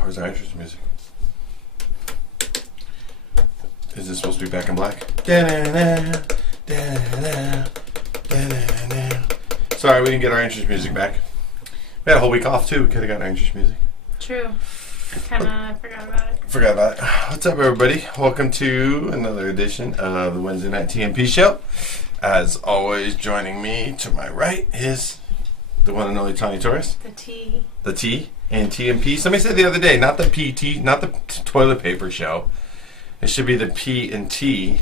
Where's our entrance music? Is this supposed to be Back in Black? Da-na-na, da-na-na, da-na-na. Sorry, we didn't get our entrance music back. We had a whole week off too. We could have got our entrance music. True. I forgot about it. Forgot about it. What's up, everybody? Welcome to another edition of the Wednesday Night TMP Show. As always, joining me to my right is the one and only Tony Torres. The T. The T and TMP. Somebody said the other day, not the PT, not the toilet paper show. It should be the P and T,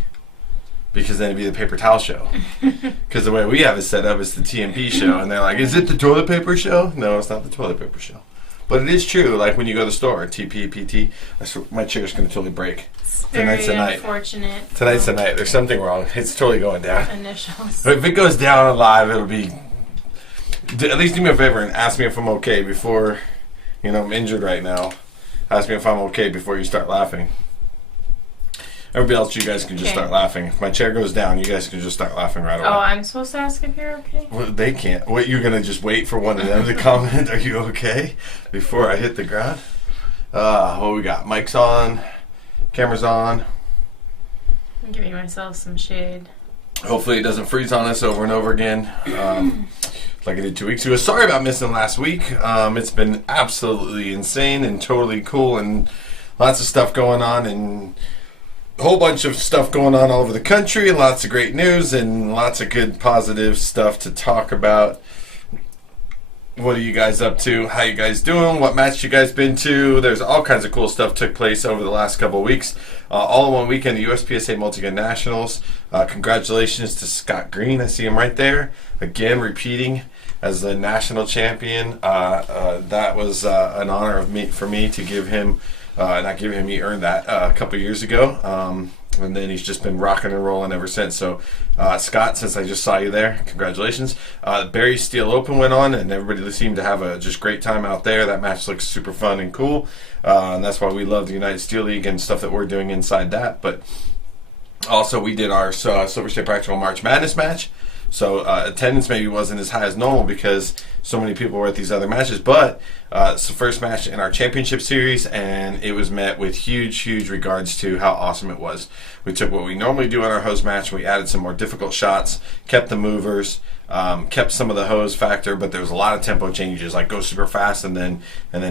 because then it'd be the paper towel show. Because the way we have it set up is the TMP show, and they're like, "Is it the toilet paper show?" No, it's not the toilet paper show. But it is true. Like when you go to the store, TP, PT. My chair's gonna totally break. It's Tonight's the night. Unfortunate. Tonight's the night. There's something wrong. It's totally going down. Initials. But if it goes down live, it'll be. At least do me a favor and ask me if I'm okay before. I'm injured right now. Ask me if I'm okay before you start laughing. Everybody else, you guys can just start laughing. If my chair goes down, you guys can just start laughing right away. Oh, I'm supposed to ask if you're okay? Well, they can't. What, you're going to just wait for one of them to comment, "Are you okay?" before I hit the ground? What we got? Mic's on. Camera's on. I'm giving myself some shade. Hopefully it doesn't freeze on us over and over again. Like I did 2 weeks ago. Sorry about missing last week. It's been absolutely insane and totally cool and lots of stuff going on and a whole bunch of stuff going on all over the country and lots of great news and lots of good positive stuff to talk about. What are you guys up to? How you guys doing? What match you guys been to? There's all kinds of cool stuff took place over the last couple of weeks. All in one weekend, the USPSA Multi-Gun Nationals. Congratulations to Scott Green. I see him right there. Again, repeating as the national champion. That was an honor for me to give him. Not give him, he earned that a couple years ago. And then he's just been rocking and rolling ever since. So, Scott, since I just saw you there, congratulations. Barry Steel Open went on, and everybody seemed to have a just great time out there. That match looks super fun and cool. And that's why we love the United Steel League and stuff that we're doing inside that. But also, we did our Silver State Practical March Madness match. So attendance maybe wasn't as high as normal because so many people were at these other matches, but it's the first match in our championship series, and it was met with huge regards to how awesome it was. We took what we normally do in our hose match, we added some more difficult shots, kept the movers, kept some of the hose factor, but there was a lot of tempo changes, like go super fast and then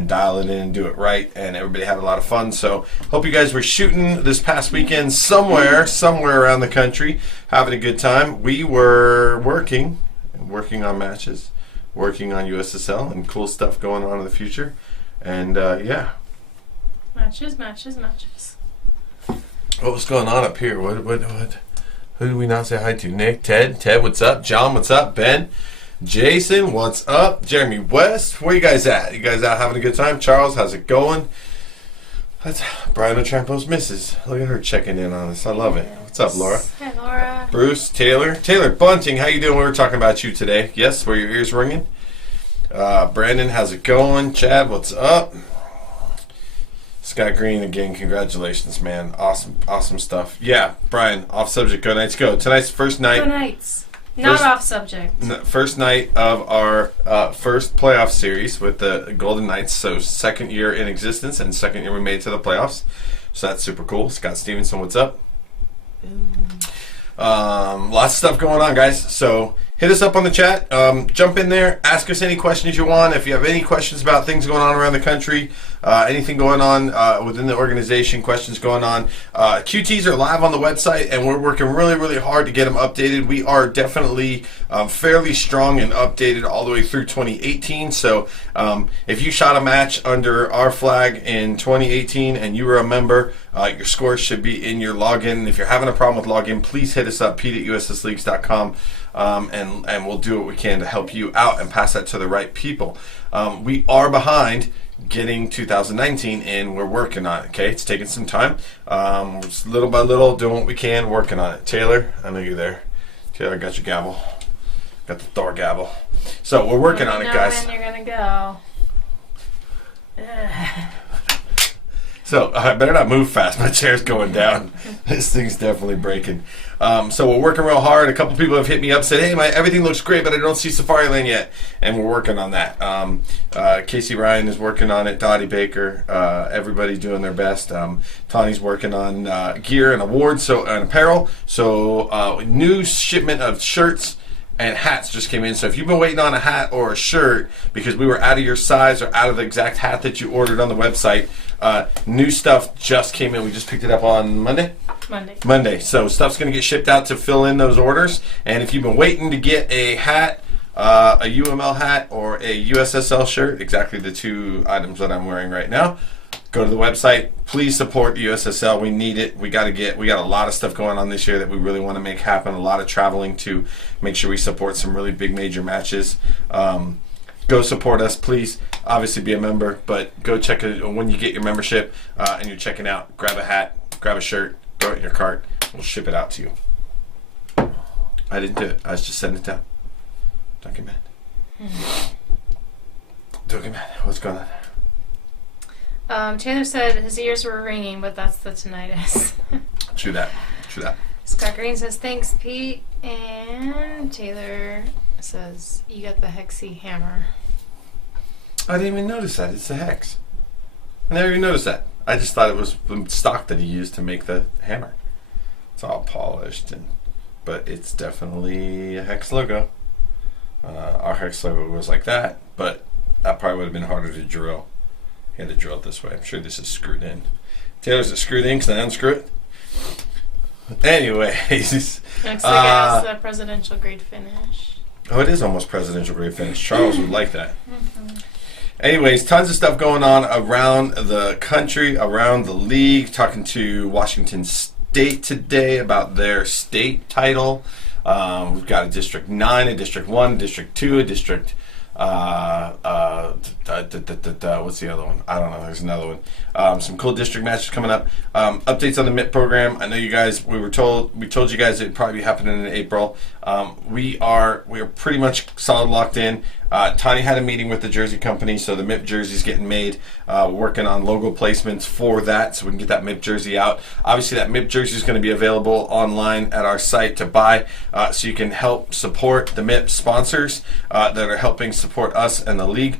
dial it in and do it right, and everybody had a lot of fun. So hope you guys were shooting this past weekend somewhere around the country, having a good time. We were working on matches, working on USSL, and cool stuff going on in the future. And yeah. Matches. What's going on up here? What? Who do we not say hi to? Nick, Ted, what's up? John, what's up? Ben, Jason, what's up? Jeremy West, where you guys at? You guys out having a good time? Charles, how's it going? That's Brian Otrampo's missus. Look at her checking in on us. I love it. What's up, Laura? Hi, Laura. Bruce, Taylor Bunting, how you doing? We were talking about you today. Yes, were your ears ringing? Brandon, how's it going? Chad, what's up? Scott Green, again, congratulations, man. Awesome stuff. Yeah, Brian, off subject, go Knights, go. Tonight's first night. Go Knights. Not off subject. First night of our first playoff series with the Golden Knights. So second year in existence and second year we made it to the playoffs. So that's super cool. Scott Stevenson, what's up? Lots of stuff going on, guys. So hit us up on the chat. Jump in there. Ask us any questions you want. If you have any questions about things going on around the country, anything going on within the organization, questions going on. QTs are live on the website, and we're working really hard to get them updated. We are definitely fairly strong and updated all the way through 2018. So if you shot a match under our flag in 2018 and you were a member, your scores should be in your login. If you're having a problem with login, please hit us up, pete@ussleagues.com. And we'll do what we can to help you out and pass that to the right people. We are behind getting 2019 in. We're working on it, okay? It's taking some time. Just little by little, doing what we can, working on it. Taylor, I know you're there. Taylor, got your gavel. Got the Thor gavel. So we're working on it, guys. When you're going to go. So I better not move fast. My chair's going down. This thing's definitely breaking. So we're working real hard. A couple people have hit me up, said, hey, everything looks great, but I don't see Safari Land yet. And we're working on that. Casey Ryan is working on it. Dottie Baker. Everybody doing their best. Tawny's working on gear and awards and apparel. So new shipment of shirts and hats just came in. So if you've been waiting on a hat or a shirt because we were out of your size or out of the exact hat that you ordered on the website, new stuff just came in. We just picked it up on Monday. So stuff's going to get shipped out to fill in those orders. And if you've been waiting to get a hat, a UML hat, or a USSL shirt, exactly the two items that I'm wearing right now, go to the website. Please support the USSL. We need it. We got a lot of stuff going on this year that we really want to make happen. A lot of traveling to make sure we support some really big major matches. Go support us, please. Obviously be a member, but go check it when you get your membership and you're checking out. Grab a hat, grab a shirt, throw it in your cart. We'll ship it out to you. I didn't do it. I was just setting it down. Don't get mad. Don't get mad. What's going on? Taylor said his ears were ringing, but that's the tinnitus. True that. Scott Green says, thanks, Pete. And Taylor says, you got the Hexy hammer. I didn't even notice that. It's a hex. I never even noticed that. I just thought it was the stock that he used to make the hammer. It's all polished, but it's definitely a hex logo. Our hex logo was like that, but that probably would have been harder to drill. He had to drill it this way. I'm sure this is screwed in. Taylor's it screwed in because I unscrew it. Anyways. Looks like it has the presidential grade finish. Oh, it is almost presidential grade finish. Charles would like that. Anyways, tons of stuff going on around the country, around the league. Talking to Washington State today about their state title. We've got a District 9, a District 1, a District 2, a District... what's the other one? I don't know. There's another one. Some cool district matches coming up. Updates on the MIP program. I know you guys. We told you guys it'd probably be happening in April. We are pretty much solid locked in. Tony had a meeting with the jersey company, so the MIP jersey's getting made. Working on logo placements for that, so we can get that MIP jersey out. Obviously, that MIP jersey is going to be available online at our site to buy, so you can help support the MIP sponsors that are helping support us and the league.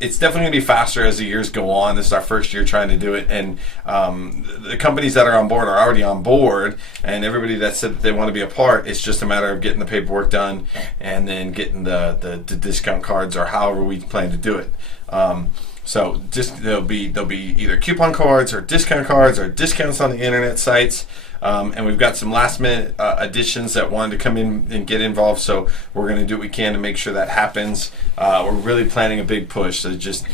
It's definitely going to be faster as the years go on. This is our first year trying to do it, and the companies that are on board are already on board, and everybody that said that they want to be a part, it's just a matter of getting the paperwork done and then getting the discount cards or however we plan to do it. So just there'll be either coupon cards or discounts on the internet sites. And we've got some last minute additions that wanted to come in and get involved, so we're going to do what we can to make sure that happens. We're really planning a big push, so just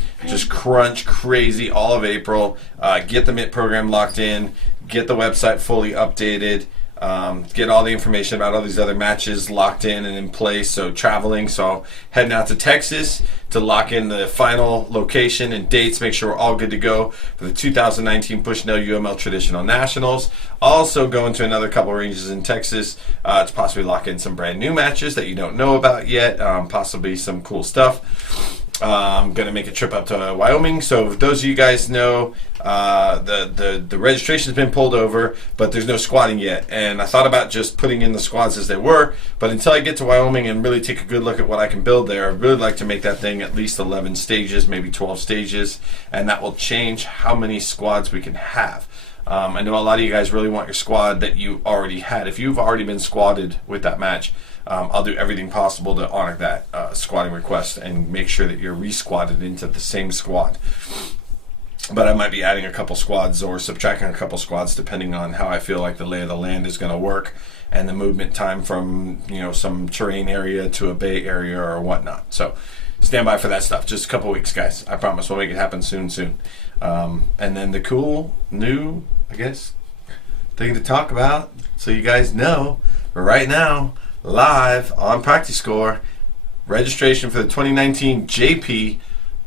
crunch crazy all of April, get the MIT program locked in, get the website fully updated, get all the information about all these other matches locked in and in place. So traveling, so heading out to Texas to lock in the final location and dates, make sure we're all good to go for the 2019 Bushnell UML Traditional Nationals. Also going to another couple ranges in Texas to possibly lock in some brand new matches that you don't know about yet, possibly some cool stuff. I'm going to make a trip up to Wyoming, so if those of you guys know, the registration's been pulled over, but there's no squatting yet, and I thought about just putting in the squads as they were, but until I get to Wyoming and really take a good look at what I can build there, I'd really like to make that thing at least 11 stages, maybe 12 stages, and that will change how many squads we can have. I know a lot of you guys really want your squad that you already had. If you've already been squatted with that match, I'll do everything possible to honor that squatting request and make sure that you're re-squatted into the same squad. But I might be adding a couple squads or subtracting a couple squads depending on how I feel like the lay of the land is going to work and the movement time from some terrain area to a bay area or whatnot. So stand by for that stuff. Just a couple weeks, guys. I promise we'll make it happen soon. And then the cool new, I guess, thing to talk about, so you guys know, right now, live on Practice Score, registration for the 2019 JP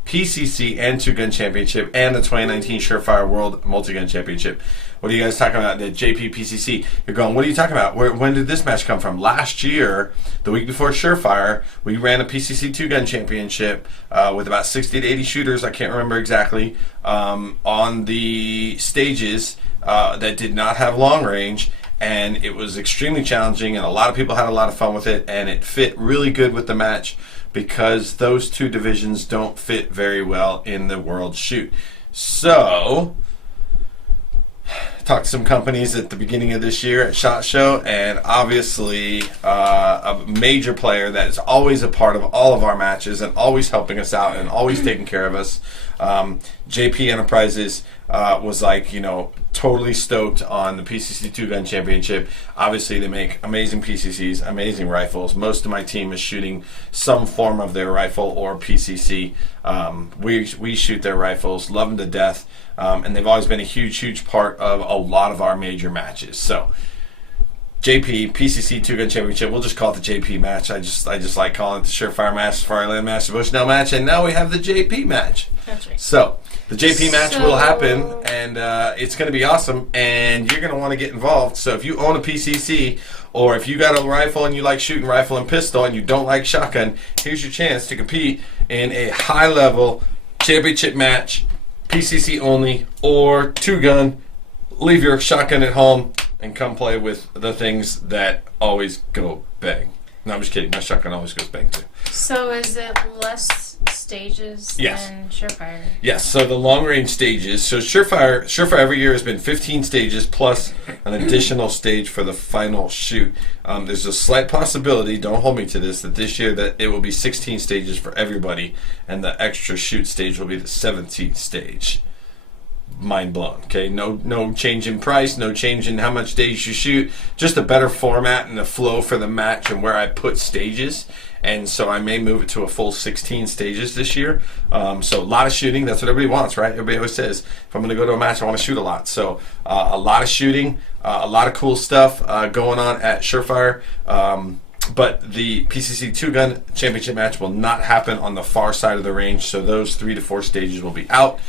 PCC and Two-Gun Championship, and the 2019 Surefire World Multi-Gun Championship. What are you guys talking about? The JP PCC. You're going, what are you talking about? When did this match come from? Last year, the week before Surefire, we ran a PCC Two-Gun Championship with about 60 to 80 shooters, I can't remember exactly, on the stages that did not have long range. And it was extremely challenging, and a lot of people had a lot of fun with it, and it fit really good with the match because those two divisions don't fit very well in the World Shoot. So, talked to some companies at the beginning of this year at SHOT Show, and obviously a major player that is always a part of all of our matches and always helping us out and always taking care of us. JP Enterprises was like, totally stoked on the PCC Two-Gun Championship. Obviously, they make amazing PCCs, amazing rifles. Most of my team is shooting some form of their rifle or PCC. We shoot their rifles, love them to death, and they've always been a huge, huge part of a lot of our major matches. So, JP, PCC Two-Gun Championship, we'll just call it the JP match. I just like calling it the Surefire match, Fireland match, the Bushnell match, and now we have the JP match. That's right. So, the JP match will happen, and it's going to be awesome, and you're going to want to get involved. So if you own a PCC, or if you got a rifle and you like shooting rifle and pistol and you don't like shotgun, here's your chance to compete in a high-level championship match, PCC only, or two-gun. Leave your shotgun at home and come play with the things that always go bang. No, I'm just kidding. My shotgun always goes bang, too. So is it less stages than Surefire? Yes, so the long-range stages. So Surefire every year has been 15 stages plus an additional stage for the final shoot. There's a slight possibility, don't hold me to this, that this year that it will be 16 stages for everybody, and the extra shoot stage will be the 17th stage. Mind blown. Okay, no change in price, no change in how much days you shoot, just a better format and the flow for the match and where I put stages. And so I may move it to a full 16 stages this year. So a lot of shooting, that's what everybody wants, right? Everybody always says, if I'm going to go to a match, I want to shoot a lot. So a lot of shooting, a lot of cool stuff going on at Surefire. But the PCC Two-Gun Championship match will not happen on the far side of the range, so those 3 to 4 stages will be out.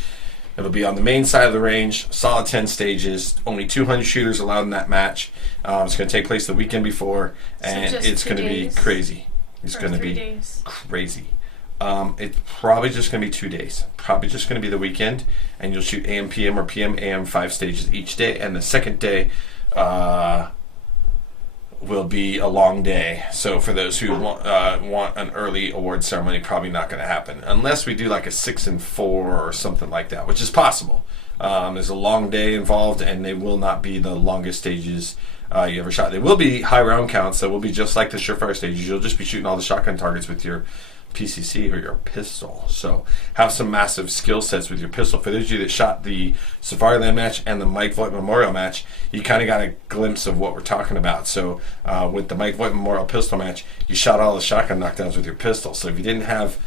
It'll be on the main side of the range, solid 10 stages, only 200 shooters allowed in that match. It's going to take place the weekend before, and it's going to be crazy. It's going to be crazy. It's probably just going to be 2 days. Probably just going to be the weekend, and you'll shoot AM, PM, or PM, AM 5 stages each day, and the second day will be a long day. So for those who want an early award ceremony, probably not going to happen unless we do like a 6 and 4 or something like that, which is possible. There's a long day involved, and they will not be the longest stages you ever shot. They will be high round counts. That will be just like the Surefire stages. You'll just be shooting all the shotgun targets with your PCC or your pistol. So have some massive skill sets with your pistol. For those of you that shot the Safariland match and the Mike Voigt Memorial match, you kind of got a glimpse of what we're talking about. So with the Mike Voigt Memorial pistol match, you shot all the shotgun knockdowns with your pistol. So if you didn't have,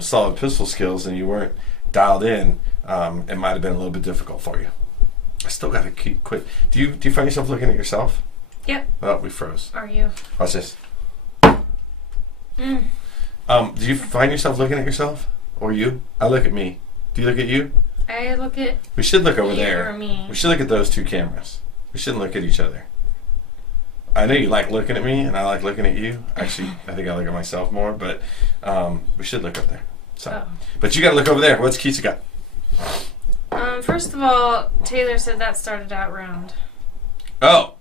solid pistol skills and you weren't dialed in, it might have been a little bit difficult for you. I still got to keep quit. Do you find yourself looking at yourself? Yep. Oh, we froze. Are you? Watch this. Do you find yourself looking at yourself? Or you? I look at me. Do you look at you? I look at We should look over you there. or me. We should look at those two cameras. We shouldn't look at each other. I know you like looking at me, and I like looking at you. Actually, I think I look at myself more, but we should look up there. So, But you got to look over there. What's Keisha got? First of all, Taylor said that started out round. Oh.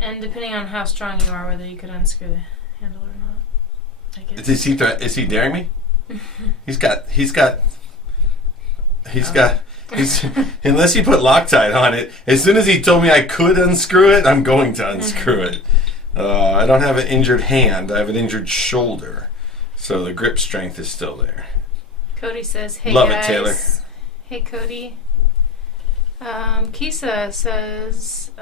And depending on how strong you are, whether you could unscrew the handle or not. I guess. Is he daring me? He's unless he put Loctite on it. As soon as he told me I could unscrew it, I'm going to unscrew it. I don't have an injured hand. I have an injured shoulder, so the grip strength is still there. Cody says, "Hey Love guys." it, Taylor. Hey Cody. Kisa says,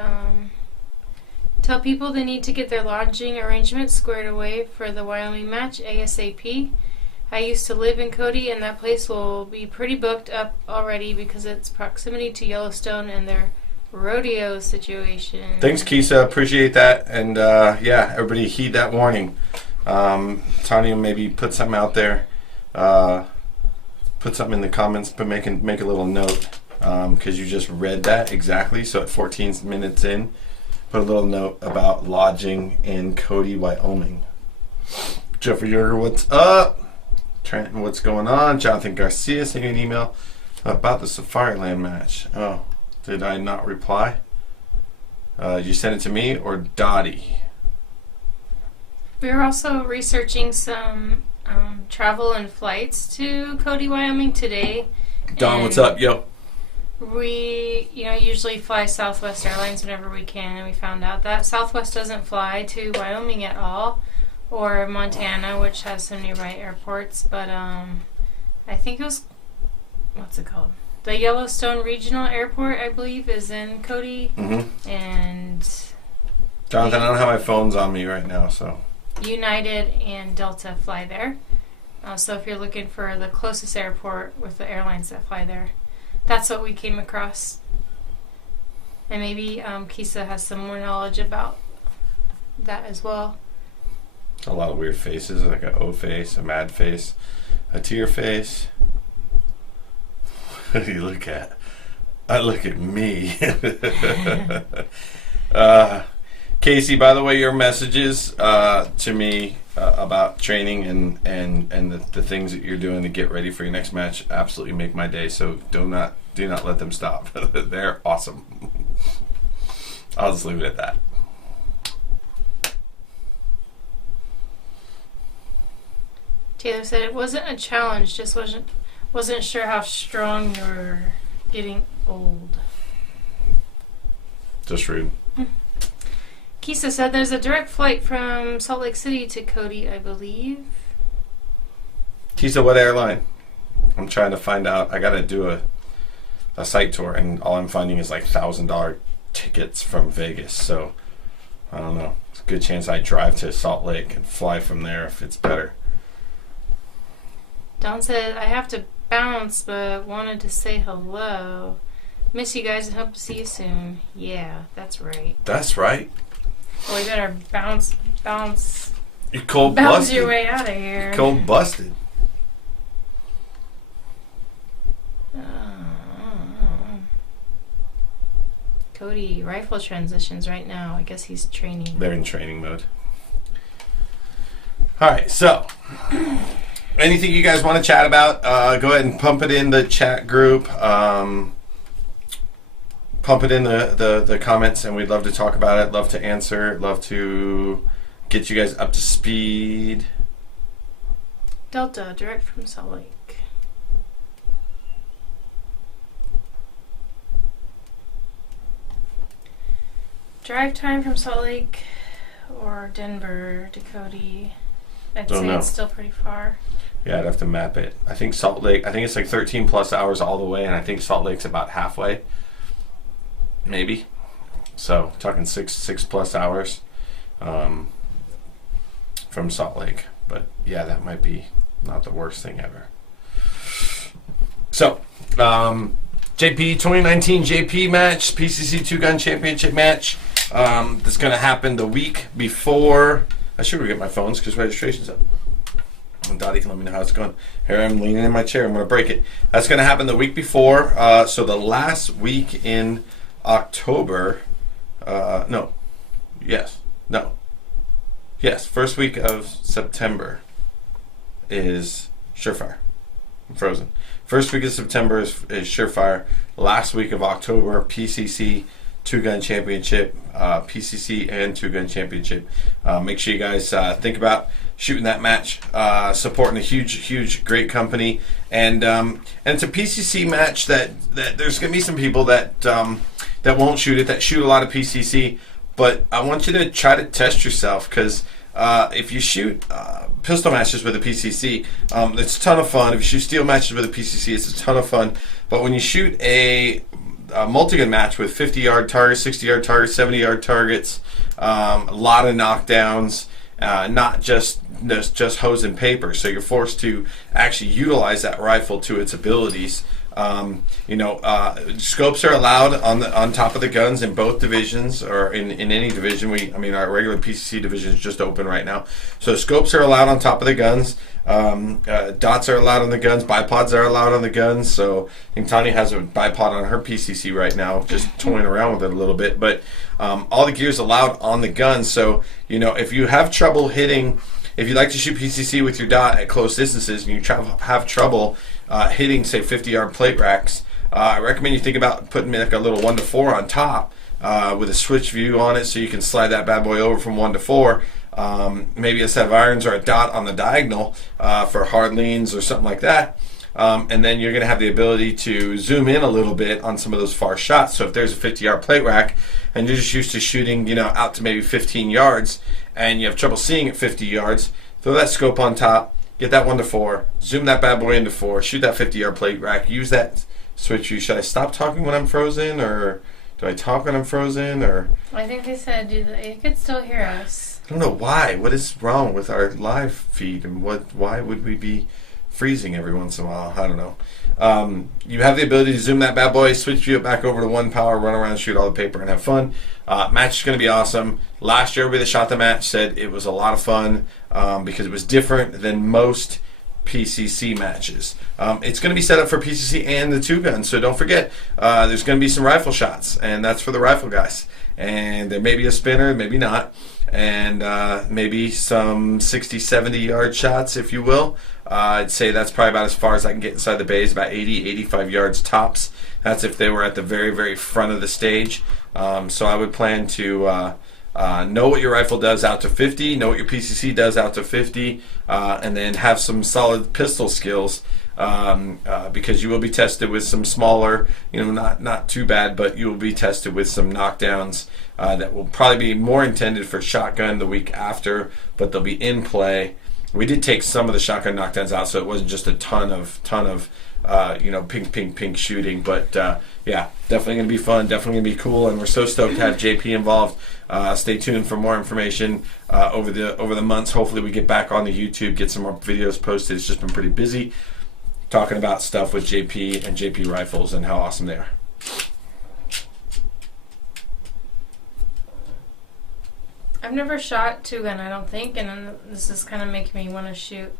tell people they need to get their lodging arrangements squared away for the Wyoming match ASAP. I used to live in Cody, and that place will be pretty booked up already because it's proximity to Yellowstone and their rodeo situation. Thanks, Kisa. Appreciate that. And everybody heed that warning. Tanya maybe put something out there. Put put something in the comments, but make a little note because you just read that exactly. So at 14 minutes in, put a little note about lodging in Cody, Wyoming. Jeffrey Yerger, what's up? Trenton, what's going on? Jonathan Garcia sending an email about the Surefire match. Oh, did I not reply? You sent it to me or Dottie? We were also researching some travel and flights to Cody, Wyoming today. Don, what's up, yo? We, usually fly Southwest Airlines whenever we can, and we found out that Southwest doesn't fly to Wyoming at all, or Montana, which has some nearby airports. But I think it was, what's it called? The Yellowstone Regional Airport, I believe, is in Cody. Mm-hmm. And Jonathan, I don't have my phones on me right now, so. United and Delta fly there. So if you're looking for the closest airport with the airlines that fly there, that's what we came across. And maybe Kisa has some more knowledge about that as well. A lot of weird faces, like an O face, a mad face, a tear face. What do you look at? I look at me. Casey, by the way, your messages to me about training and the things that you're doing to get ready for your next match absolutely make my day. So do not let them stop. They're awesome. I'll just leave it at that. Taylor said it wasn't a challenge, just wasn't sure how strong you were getting old. Just rude. Kisa said there's a direct flight from Salt Lake City to Cody, I believe. Kisa, what airline? I'm trying to find out. I got to do a site tour, and all I'm finding is like $1,000 tickets from Vegas. So, I don't know. It's a good chance I drive to Salt Lake and fly from there if it's better. Don said, I have to bounce, but wanted to say hello. Miss you guys and hope to see you soon. Yeah, that's right. That's right. Well, you better bounce. You're cold bounce busted. your way out of here. Cold busted. Cody, rifle transitions right now. I guess he's training. They're in training mode. All right, so anything you guys want to chat about, go ahead and pump it in the chat group. Pump it in the comments, and we'd love to talk about it, love to answer, love to get you guys up to speed. Delta, direct from Salt Lake. Drive time from Salt Lake or Denver to Cody. I'd say it's still pretty far. Yeah, I'd have to map it. I think Salt Lake, it's like 13 plus hours all the way, and I think Salt Lake's about halfway. Maybe. So, talking six plus hours from Salt Lake. But, yeah, that might be not the worst thing ever. So, JP, 2019 JP match, PCC 2-Gun Championship match. That's going to happen the week before. I should get my phones because registration's up. And Dottie can let me know how it's going. Here I'm leaning in my chair. I'm going to break it. That's going to happen the week before. So, the last week in October, first week of September is Surefire. I'm frozen. First week of September is Surefire. Last week of October, PCC 2-Gun Championship, PCC and 2-Gun Championship. Make sure you guys think about shooting that match, supporting a huge, great company, and it's a PCC match that there's going to be some people that won't shoot it, that shoot a lot of PCC, but I want you to try to test yourself, because if you shoot pistol matches with a PCC, it's a ton of fun. If you shoot steel matches with a PCC, it's a ton of fun. But when you shoot a multi-gun match with 50-yard targets, 60-yard targets, 70-yard targets, a lot of knockdowns, not just hose and paper, so you're forced to actually utilize that rifle to its abilities. Scopes are allowed on top of the guns in both divisions, or in any division. Our regular PCC division is just open right now. So scopes are allowed on top of the guns. Dots are allowed on the guns. Bipods are allowed on the guns. So I think Tanya has a bipod on her PCC right now, just toying around with it a little bit. But all the gear is allowed on the guns. So if you have trouble hitting, if you like to shoot PCC with your dot at close distances and you have trouble hitting, say, 50-yard plate racks, I recommend you think about putting like a little 1 to 4 on top with a switch view on it, so you can slide that bad boy over from 1 to 4. Maybe a set of irons or a dot on the diagonal for hard leans or something like that. And then you're going to have the ability to zoom in a little bit on some of those far shots. So if there's a 50-yard plate rack and you're just used to shooting, out to maybe 15 yards and you have trouble seeing at 50 yards, throw that scope on top, get that 1 to 4, zoom that bad boy into 4, shoot that 50-yard plate rack, use that switch view. Should I stop talking when I'm frozen, or do I talk when I'm frozen? Or I think they said you could still hear us. I don't know why. What is wrong with our live feed, and why would we be freezing every once in a while? I don't know. You have the ability to zoom that bad boy, switch view it back over to 1 power, run around, shoot all the paper, and have fun. Match is going to be awesome. Last year, everybody that shot the match said it was a lot of fun because it was different than most PCC matches. It's going to be set up for PCC and the 2-gun, so don't forget there's going to be some rifle shots, and that's for the rifle guys. And there may be a spinner, maybe not, and maybe some 60, 70-yard shots, if you will. I'd say that's probably about as far as I can get inside the bays, about 80, 85 yards tops. That's if they were at the very, very front of the stage. So I would plan to know what your rifle does out to 50, know what your PCC does out to 50, and then have some solid pistol skills, because you will be tested with some smaller, not too bad, but you will be tested with some knockdowns that will probably be more intended for shotgun the week after, but they'll be in play. We did take some of the shotgun knockdowns out, so it wasn't just a ton of pink shooting, but yeah, definitely going to be fun, definitely going to be cool, and we're so stoked to have JP involved. Stay tuned for more information over the months. Hopefully we get back on the YouTube, get some more videos posted. It's just been pretty busy talking about stuff with JP and JP Rifles and how awesome they are. I've never shot 2-gun, I don't think, and this is kind of making me want to shoot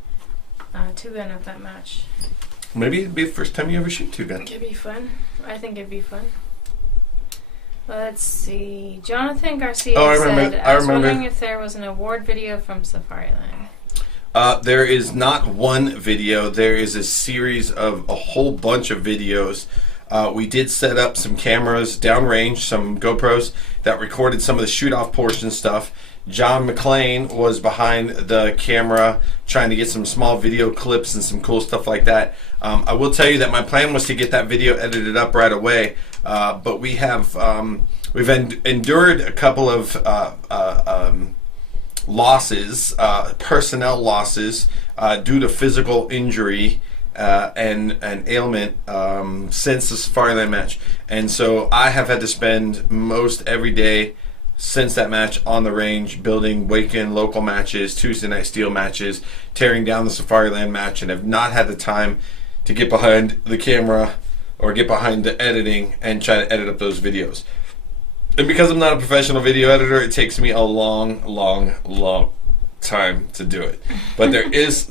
2-gun at that match. Maybe it'd be the first time you ever shoot 2-gun. It'd be fun. I think it'd be fun. Let's see. Jonathan Garcia said, I was wondering if there was an award video from Safariland. There is not one video. There is a series of a whole bunch of videos. We did set up some cameras downrange, some GoPros that recorded some of the shoot-off portion stuff. John McClain was behind the camera trying to get some small video clips and some cool stuff like that. I will tell you that my plan was to get that video edited up right away, but we've endured a couple of losses, personnel losses due to physical injury and ailment since the Safariland match, and so I have had to spend most every day since that match on the range building weekend local matches, Tuesday night steel matches, tearing down the Safariland match, and have not had the time to get behind the camera or get behind the editing and try to edit up those videos. And because I'm not a professional video editor, it takes me a long time to do it. But there is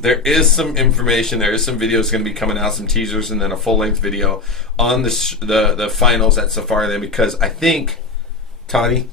some information, there is some videos going to be coming out, some teasers, and then a full-length video on the finals at Safariland, because I think, Tony,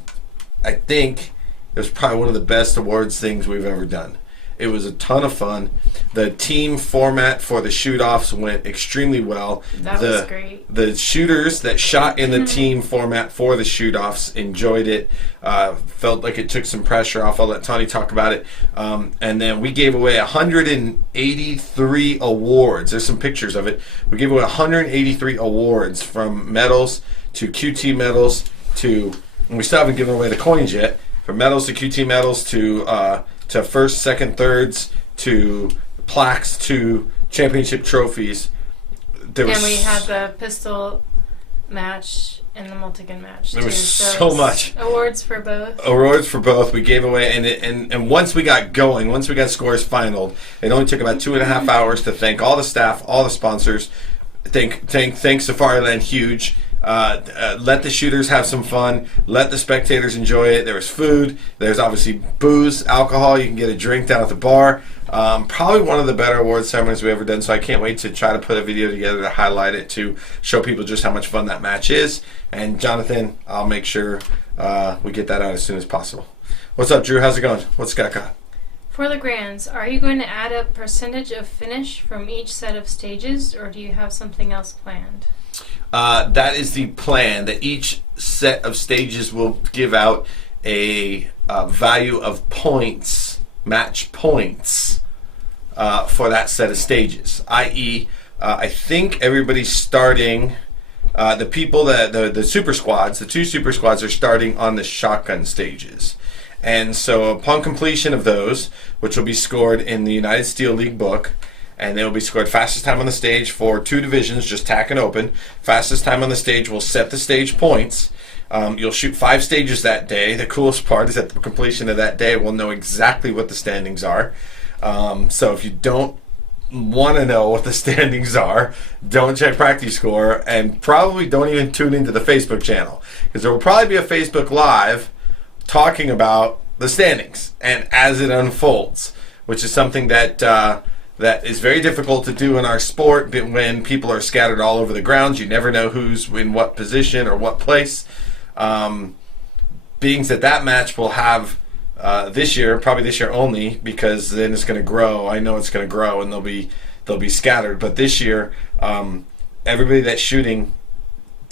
it was probably one of the best awards things we've ever done. It was a ton of fun. The team format for the shoot-offs went extremely well. That was great. The shooters that shot in the team format for the shoot-offs enjoyed it. Felt like it took some pressure off. I'll let Tony talk about it. And then we gave away 183 awards. There's some pictures of it. We gave away 183 awards, from medals to QT medals to, and we still haven't given away the coins yet, from medals to QT medals to first, second, thirds, to plaques, to championship trophies. And we had the pistol match and the multi-gun match. There was so much. Awards for both. Awards for both. We gave away, and once we got going, once we got scores finaled, it only took about 2.5 hours to thank all the staff, all the sponsors. Thanks Safariland huge. Let the shooters have some fun. Let the spectators enjoy it. There was food. There's obviously booze, alcohol. You can get a drink down at the bar. Probably one of the better award ceremonies we've ever done. So I can't wait to try to put a video together to highlight it, to show people just how much fun that match is. And Jonathan, I'll make sure we get that out as soon as possible. What's up, Drew? How's it going? What's Scott got? For the grands, are you going to add a percentage of finish from each set of stages, or do you have something else planned? That is the plan, that each set of stages will give out a value of points, match points, for that set of stages. I.e., I think everybody's starting, the people, the super squads, the 2 super squads are starting on the shotgun stages. And so upon completion of those, which will be scored in the United Steel League book, and they will be scored fastest time on the stage for 2 divisions, just tack and open. Fastest time on the stage will set the stage points. You'll shoot 5 stages that day. The coolest part is at the completion of that day, we'll know exactly what the standings are. So if you don't want to know what the standings are, don't check practice score, and probably don't even tune into the Facebook channel, because there will probably be a Facebook Live talking about the standings and as it unfolds, which is something that that is very difficult to do in our sport. But when people are scattered all over the grounds, you never know who's in what position or what place. Being that match will have this year, probably this year only, because then it's going to grow. I know it's going to grow, and they'll be scattered. But this year, everybody that's shooting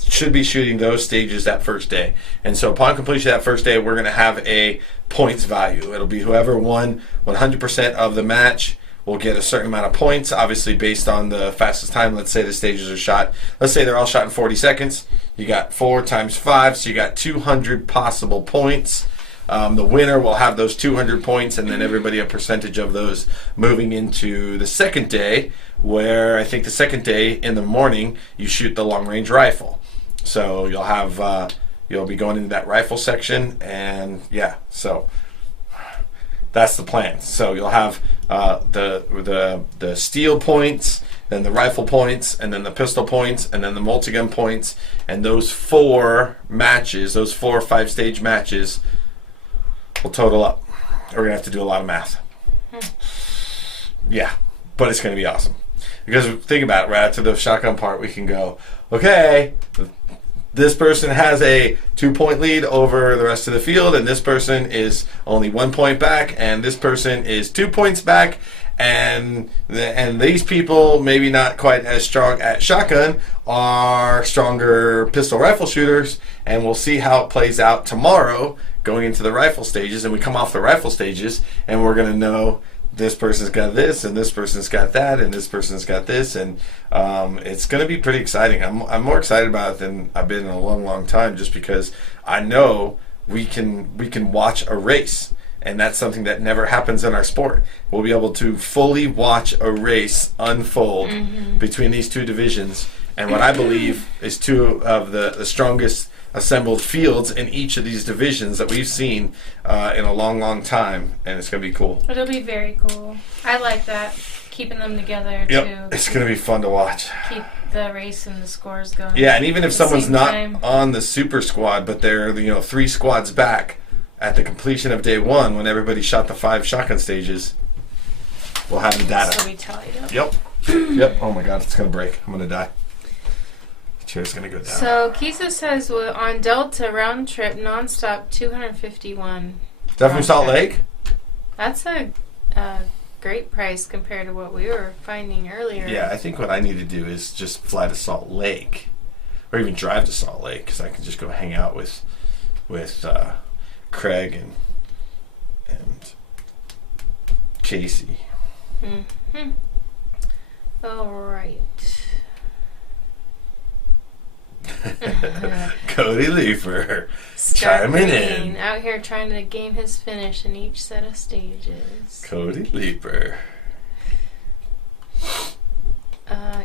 should be shooting those stages that first day. And so upon completion of that first day, we're going to have a points value. It'll be whoever won 100% of the match will get a certain amount of points, obviously based on the fastest time. Let's say the stages are shot, let's say they're all shot in 40 seconds. You got 4 times 5, so you got 200 possible points. The winner will have those 200 points, and then everybody a percentage of those moving into the second day, where I think the second day in the morning you shoot the long-range rifle. So you'll have you'll be going into that rifle section, and yeah, so that's the plan. So you'll have the steel points, then the rifle points, and then the pistol points, and then the multi-gun points, and those 4 matches, those 4 or 5 stage matches, will total up. We're gonna have to do a lot of math. Yeah, but it's gonna be awesome, because think about it. Right after the shotgun part, we can go, okay, this person has a 2-point lead over the rest of the field, and this person is only 1 point back, and this person is 2 points back, and these people, maybe not quite as strong at shotgun, are stronger pistol rifle shooters, and we'll see how it plays out tomorrow going into the rifle stages. And we come off the rifle stages, and we're going to know this person's got this, and this person's got that, and this person's got this, and it's going to be pretty exciting. I'm more excited about it than I've been in a long, long time, just because I know we can watch a race, and that's something that never happens in our sport. We'll be able to fully watch a race unfold between these 2 divisions, and what I believe is 2 of the strongest assembled fields in each of these divisions that we've seen in a long, long time, and it's going to be cool. It'll be very cool. I like that, keeping them together, yep. too. It's going to be fun to watch. Keep the race and the scores going. Yeah, and even if someone's not on the super squad, but they're 3 squads back at the completion of day 1, when everybody shot the 5 shotgun stages, we'll have the data. So we tallied up. Yep. Yep. Oh my God, it's going to break. I'm going to die. Chair's gonna go down. So Kisa says on Delta round trip nonstop 251. Is that from Salt Lake? That's a great price compared to what we were finding earlier. Yeah, I think what I need to do is just fly to Salt Lake, or even drive to Salt Lake, because I can just go hang out with Craig and Casey. All right. Cody Leeper chiming in. Out here trying to game his finish in each set of stages. Cody Leeper.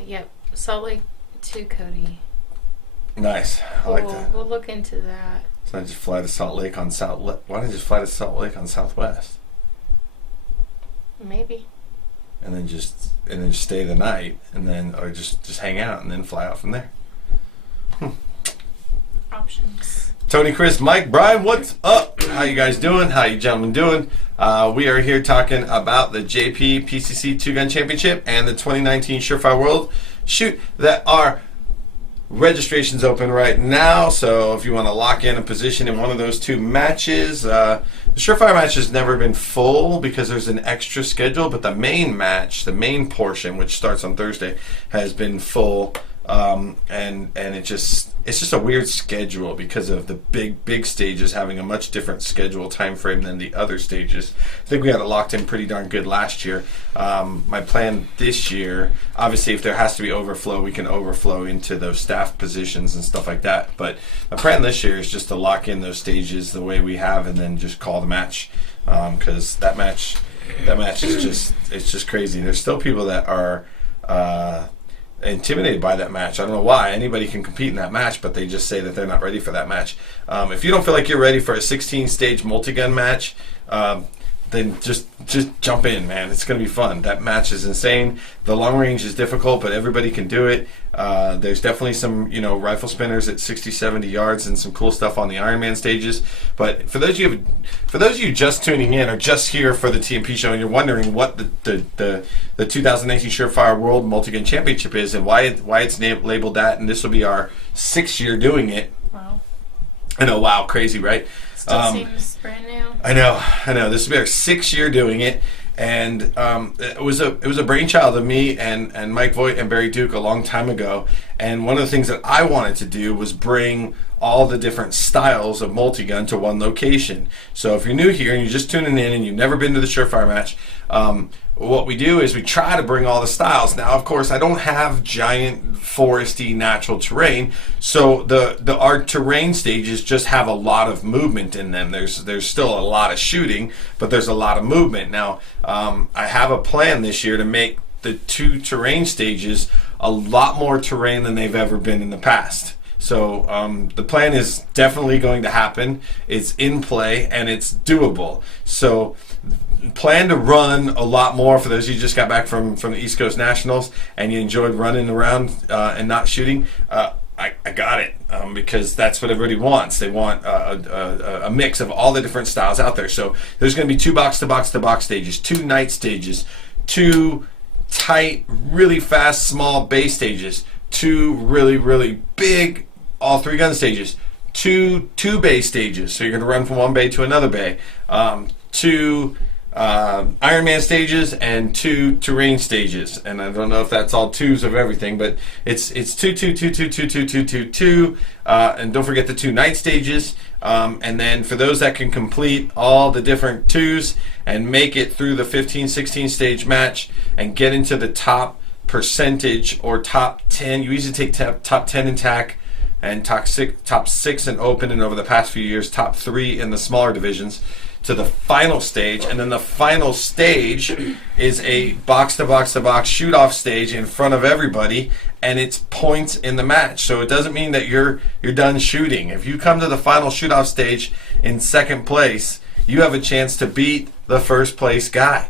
Yep. Salt Lake to Cody. Nice. I like that. We'll look into that. So I just fly to Salt Lake on Why don't I just fly to Salt Lake on Southwest? Maybe. and then just stay the night, and then or just hang out and then fly out from there. Options. Tony, Chris, Mike, Brian, what's up? How you guys doing? How you gentlemen doing? We are here talking about the JP PCC 2-Gun Championship and the 2019 Surefire World Shoot that are registrations open right now. So if you want to lock in a position in one of those two matches, the Surefire match has never been full because there's an extra schedule, but the main match, the main portion, which starts on Thursday, has been full. And it's just a weird schedule because of the big stages having a much different schedule time frame than the other stages. I think we had it locked in pretty darn good last year. My plan this year, obviously if there has to be overflow, we can overflow into those staff positions and stuff like that. But my plan this year is just to lock in those stages the way we have and then just call the match. Because that match is just crazy. There's still people that are intimidated by that match. I don't know why. Anybody can compete in that match, but they just say that they're not ready for that match. If you don't feel like you're ready for a 16-stage multi-gun match, then just jump in, man. It's going to be fun. That match is insane. The long range is difficult, but everybody can do it. There's definitely some, rifle spinners at 60, 70 yards and some cool stuff on the Ironman stages. But for those of you just tuning in or just here for the TMP show and you're wondering what the 2019 Surefire World Multi-Gun Championship is and why it's labeled that, and this will be our 6th year doing it. Wow. I know, wow, crazy, right? Still seems brand new. I know. This will be our 6th year doing it, and it was a brainchild of me and Mike Voigt and Barry Duke a long time ago. And one of the things that I wanted to do was bring all the different styles of multi-gun to one location. So if you're new here and you're just tuning in and you've never been to the Surefire match, what we do is we try to bring all the styles. Now, of course, I don't have giant foresty natural terrain, so our terrain stages just have a lot of movement in them. There's still a lot of shooting, but there's a lot of movement. Now, I have a plan this year to make the 2 terrain stages a lot more terrain than they've ever been in the past. So the plan is definitely going to happen. It's in play and it's doable. So plan to run a lot more. For those of you who just got back from the East Coast Nationals and you enjoyed running around and not shooting, I got it, because that's what everybody wants. They want a mix of all the different styles out there. So there's going to be 2 box-to-box stages, 2 night stages, 2 tight, really fast, small bay stages, 2 really, really big all 3 gun stages, 2 bay stages. So you're going to run from one bay to another bay, 2 Ironman stages and 2 terrain stages. And I don't know if that's all 2s of everything, but it's 2. And don't forget the 2 night stages. And then for those that can complete all the different 2s and make it through the 15, 16 stage match and get into the top percentage or top 10, you usually take top 10 in TAC and top 6 in open, and over the past few years, top 3 in the smaller divisions, to the final stage. And then the final stage is a box-to-box-to-box shoot-off stage in front of everybody, and it's points in the match. So it doesn't mean that you're done shooting. If you come to the final shoot-off stage in 2nd place, you have a chance to beat the 1st place guy.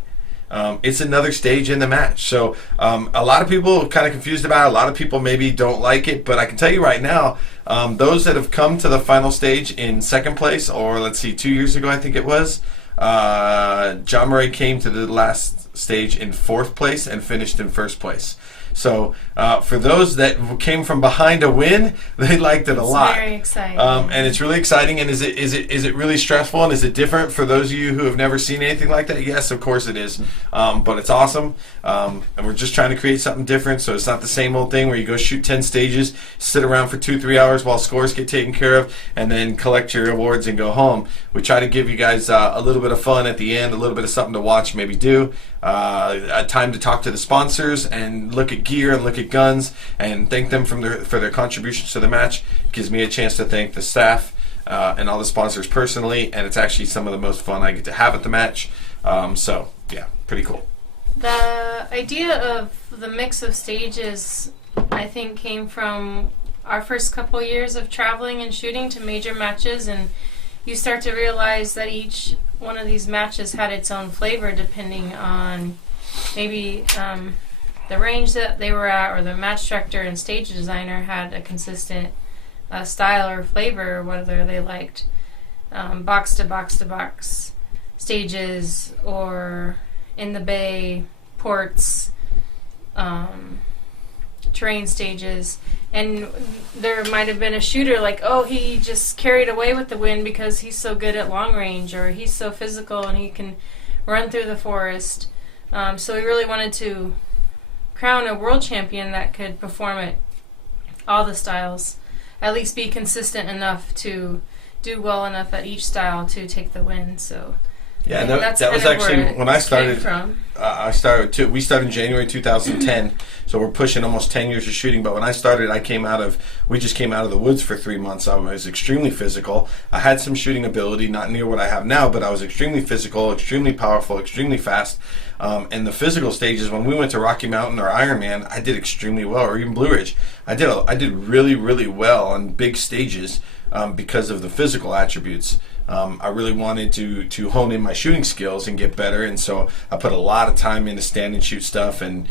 It's another stage in the match. So a lot of people are kind of confused about it. A lot of people maybe don't like it, but I can tell you right now, those that have come to the final stage in 2nd place, or let's see, 2 years ago I think it was, John Murray came to the last stage in 4th place and finished in 1st place. So for those that came from behind to win, they liked it a lot. It's very exciting. And it's really exciting. And is it really stressful? And is it different for those of you who have never seen anything like that? Yes, of course it is. But it's awesome. And we're just trying to create something different. So it's not the same old thing where you go shoot 10 stages, sit around for 2-3 hours while scores get taken care of, and then collect your awards and go home. We try to give you guys a little bit of fun at the end, a little bit of something to watch, maybe do. A time to talk to the sponsors and look at gear and look at guns and thank them for their contributions to the match. It gives me a chance to thank the staff and all the sponsors personally, and it's actually some of the most fun I get to have at the match. So yeah, pretty cool. The idea of the mix of stages, I think, came from our first couple years of traveling and shooting to major matches, and you start to realize that each one of these matches had its own flavor depending on maybe the range that they were at, or the match director and stage designer had a consistent style or flavor, whether they liked box to box to box stages or in the bay ports, terrain stages. And there might have been a shooter like, oh, he just carried away with the win because he's so good at long range, or he's so physical and he can run through the forest. So we really wanted to crown a world champion that could perform at all the styles, at least be consistent enough to do well enough at each style to take the win. So yeah, that was actually when I started. We started in January 2010, so we're pushing almost 10 years of shooting. But when I started, we just came out of the woods for 3 months. I was extremely physical. I had some shooting ability, not near what I have now, but I was extremely physical, extremely powerful, extremely fast. And the physical stages, when we went to Rocky Mountain or Ironman, I did extremely well, or even Blue Ridge. I did really, really well on big stages because of the physical attributes. I really wanted to hone in my shooting skills and get better, and so I put a lot of time into stand and shoot stuff and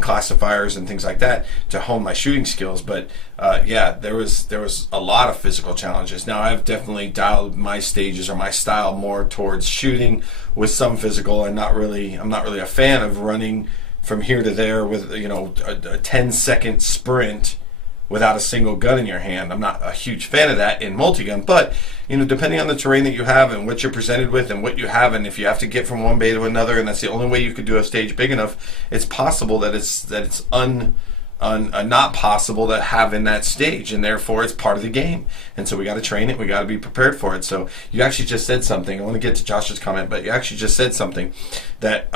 classifiers and things like that to hone my shooting skills. But there was a lot of physical challenges. Now I've definitely dialed my stages or my style more towards shooting with some physical, and I'm not really a fan of running from here to there with a 10-second sprint without a single gun in your hand. I'm not a huge fan of that in multi-gun, but depending on the terrain that you have and what you're presented with and what you have, and if you have to get from one bay to another, and that's the only way you could do a stage big enough, it's possible that it's not possible to have in that stage, and therefore it's part of the game. And so we got to train it. We got to be prepared for it. So you actually just said something. I want to get to Josh's comment, but you actually just said something that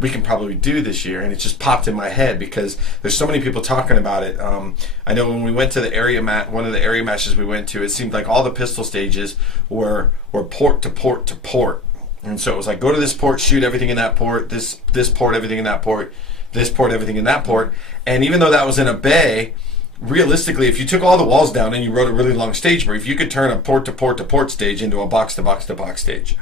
we can probably do this year, and it just popped in my head because there's so many people talking about it. I know when we went to the area one of the area matches we went to, it seemed like all the pistol stages were port to port to port. And so it was like, go to this port, shoot everything in that port, this port, everything in that port, this port, everything in that port. And even though that was in a bay, realistically, if you took all the walls down and you wrote a really long stage brief, you could turn a port to port to port stage into a box to box to box stage.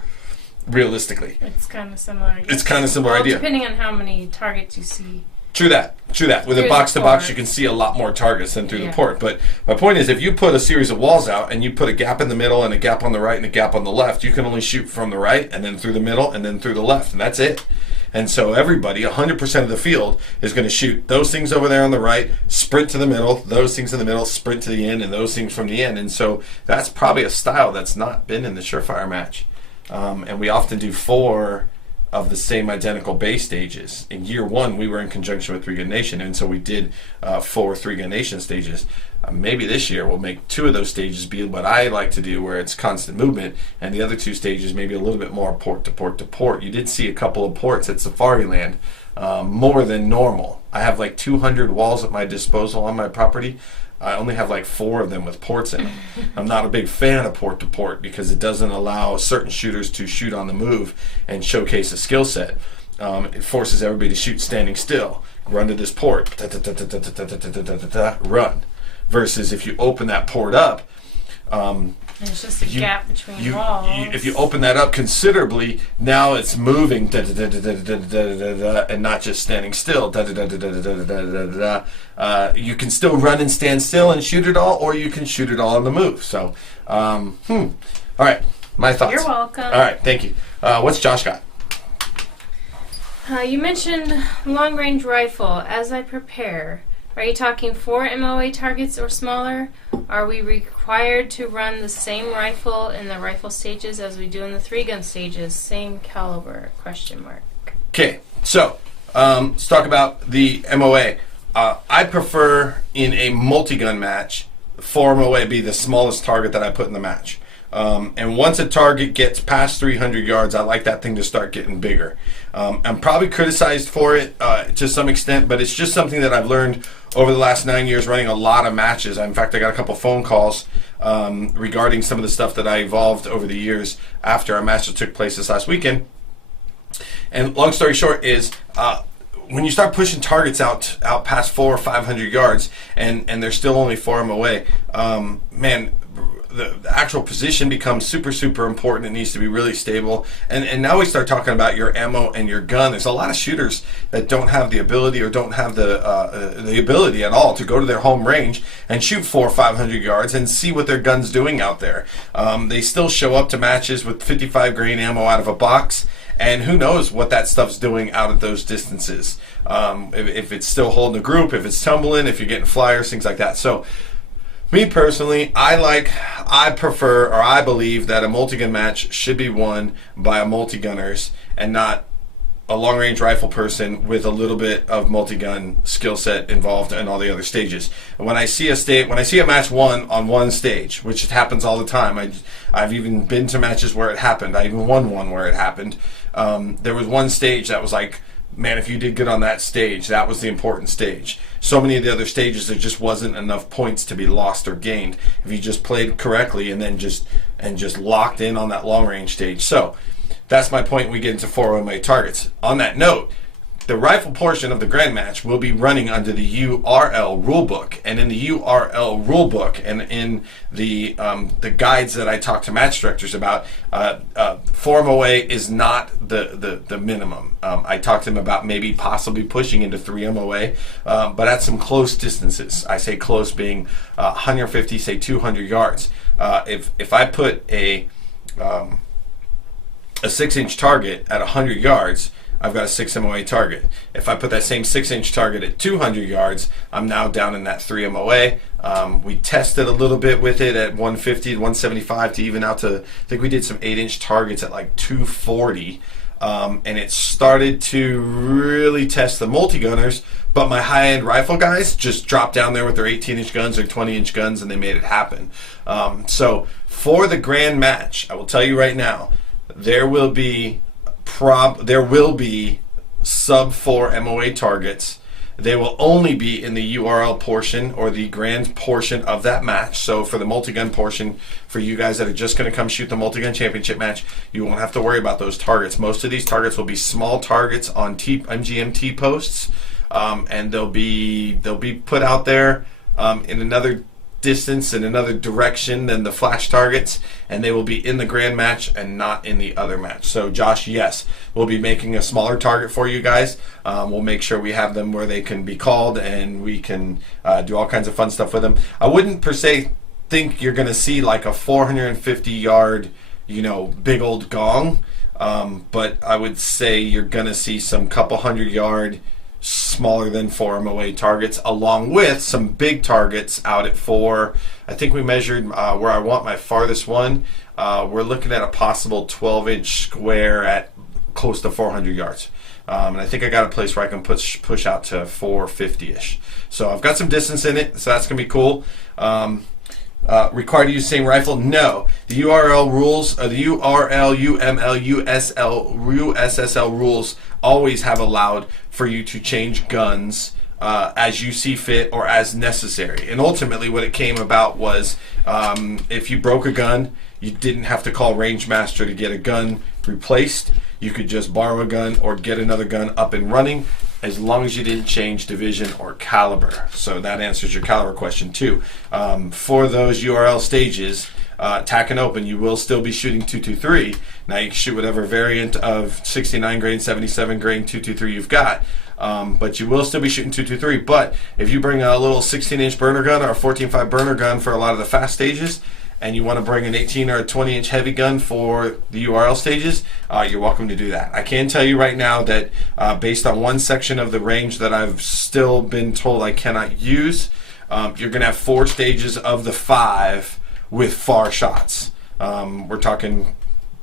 Realistically, it's kind of similar. It's kind of similar idea, depending on how many targets you see. True that. With a box to box, you can see a lot more targets than through the port. But my point is, if you put a series of walls out and you put a gap in the middle and a gap on the right and a gap on the left, you can only shoot from the right and then through the middle and then through the left, and that's it. And so everybody, 100% of the field, is going to shoot those things over there on the right, sprint to the middle, those things in the middle, sprint to the end, and those things from the end. And so that's probably a style that's not been in the Surefire match. And we often do 4 of the same identical bay stages. In year 1, we were in conjunction with 3 Gun Nation, and so we did 4 3 Gun Nation stages. Maybe this year we'll make 2 of those stages be what I like to do, where it's constant movement, and the other 2 stages maybe a little bit more port to port to port. You did see a couple of ports at Safariland, more than normal. I have like 200 walls at my disposal on my property. I only have like 4 of them with ports in them. I'm not a big fan of port to port because it doesn't allow certain shooters to shoot on the move and showcase a skill set. It forces everybody to shoot standing still. Run to this port, run. Versus if you open that port up, it's just a gap between walls. If you open that up considerably, now it's moving and not just standing still. You can still run and stand still and shoot it all, or you can shoot it all on the move. So, all right, my thoughts. You're welcome. All right, thank you. What's Josh got? You mentioned long-range rifle. As I prepare, are you talking 4 MOA targets or smaller? Are we required to run the same rifle in the rifle stages as we do in the 3-gun stages? Same caliber? ? Okay, so let's talk about the MOA. I prefer in a multi-gun match, 4 MOA be the smallest target that I put in the match. And once a target gets past 300 yards, I like that thing to start getting bigger. I'm probably criticized for it to some extent, but it's just something that I've learned over the last 9 years running a lot of matches. In fact, I got a couple phone calls regarding some of the stuff that I evolved over the years after our match that took place this last weekend. And long story short is, when you start pushing targets out past 400 or 500 yards, and they're still only 4 MOA, man, the actual position becomes super, super important. It needs to be really stable. And now we start talking about your ammo and your gun. There's a lot of shooters that don't have the ability or don't have the ability at all to go to their home range and shoot 400 or 500 yards and see what their gun's doing out there. They still show up to matches with 55 grain ammo out of a box, and who knows what that stuff's doing out at those distances. If it's still holding a group, if it's tumbling, if you're getting flyers, things like that. So me personally, I prefer, or I believe that a multi-gun match should be won by a multi-gunners and not a long-range rifle person with a little bit of multi-gun skill set involved in all the other stages. And when I see a match won on one stage, which it happens all the time, I've even been to matches where it happened. I even won one where it happened. There was one stage that was like, man, if you did good on that stage, that was the important stage. So many of the other stages, there just wasn't enough points to be lost or gained if you just played correctly and then just locked in on that long range stage. So that's my point. We get into 4MA targets. On that note, the rifle portion of the grand match will be running under the URL rulebook, and in the URL rulebook and in the guides that I talk to match directors about, 4MOA is not the minimum. I talked to them about maybe possibly pushing into 3MOA, but at some close distances. I say close being 150, say 200 yards. If I put a 6-inch target at 100 yards, I've got a 6 MOA target. If I put that same 6-inch target at 200 yards, I'm now down in that 3 MOA. We tested a little bit with it at 150 to 175 to even out to, I think we did some 8-inch targets at like 240. And it started to really test the multi-gunners, but my high-end rifle guys just dropped down there with their 18-inch guns or 20-inch guns, and they made it happen. So for the grand match, I will tell you right now, there will be sub 4 MOA targets. They will only be in the URL portion or the grand portion of that match. So for the multi-gun portion, for you guys that are just going to come shoot the multi-gun championship match, you won't have to worry about those targets. Most of these targets will be small targets on MGMT posts, and they'll be put out there in another distance in another direction than the flash targets, and they will be in the grand match and not in the other match. So Josh, yes, we'll be making a smaller target for you guys. We'll make sure we have them where they can be called, and we can do all kinds of fun stuff with them. I wouldn't per se think you're going to see like a 450 yard, big old gong, but I would say you're going to see some couple 100-yard smaller than 4 MOA targets, along with some big targets out at 4. I think we measured where I want my farthest one. We're looking at a possible 12-inch square at close to 400 yards. And I think I got a place where I can push out to 450-ish. So I've got some distance in it, so that's going to be cool. Required to use the same rifle? No. The URL rules, the URL, UML, USL rules always have allowed for you to change guns as you see fit or as necessary. And ultimately what it came about was if you broke a gun, you didn't have to call Rangemaster to get a gun replaced. You could just borrow a gun or get another gun up and running, as long as you didn't change division or caliber. So that answers your caliber question too. For those URL stages, tack and open, you will still be shooting 223. Now you can shoot whatever variant of 69 grain, 77 grain 223 you've got, but you will still be shooting 223. But if you bring a little 16-inch burner gun or a 14.5 burner gun for a lot of the fast stages, and you want to bring an 18 or a 20-inch heavy gun for the URL stages, you're welcome to do that. I can tell you right now that based on one section of the range that I've still been told I cannot use, you're going to have 4 stages of the 5 with far shots. We're talking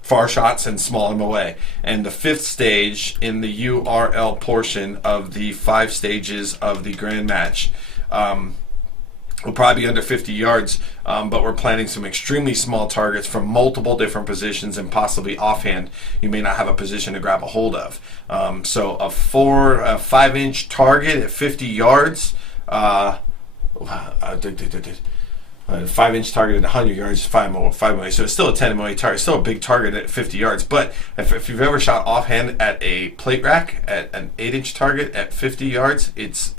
far shots and small MOA. And the 5th stage in the URL portion of the 5 stages of the grand match will probably be under 50 yards, but we're planning some extremely small targets from multiple different positions and possibly offhand you may not have a position to grab a hold of. So a 5-inch target at 50 yards, 5-inch target at 100 yards is 5 MOA. So it's still a 10 MOA target, still a big target at 50 yards. But if you've ever shot offhand at a plate rack at an 8-inch target at 50 yards, it's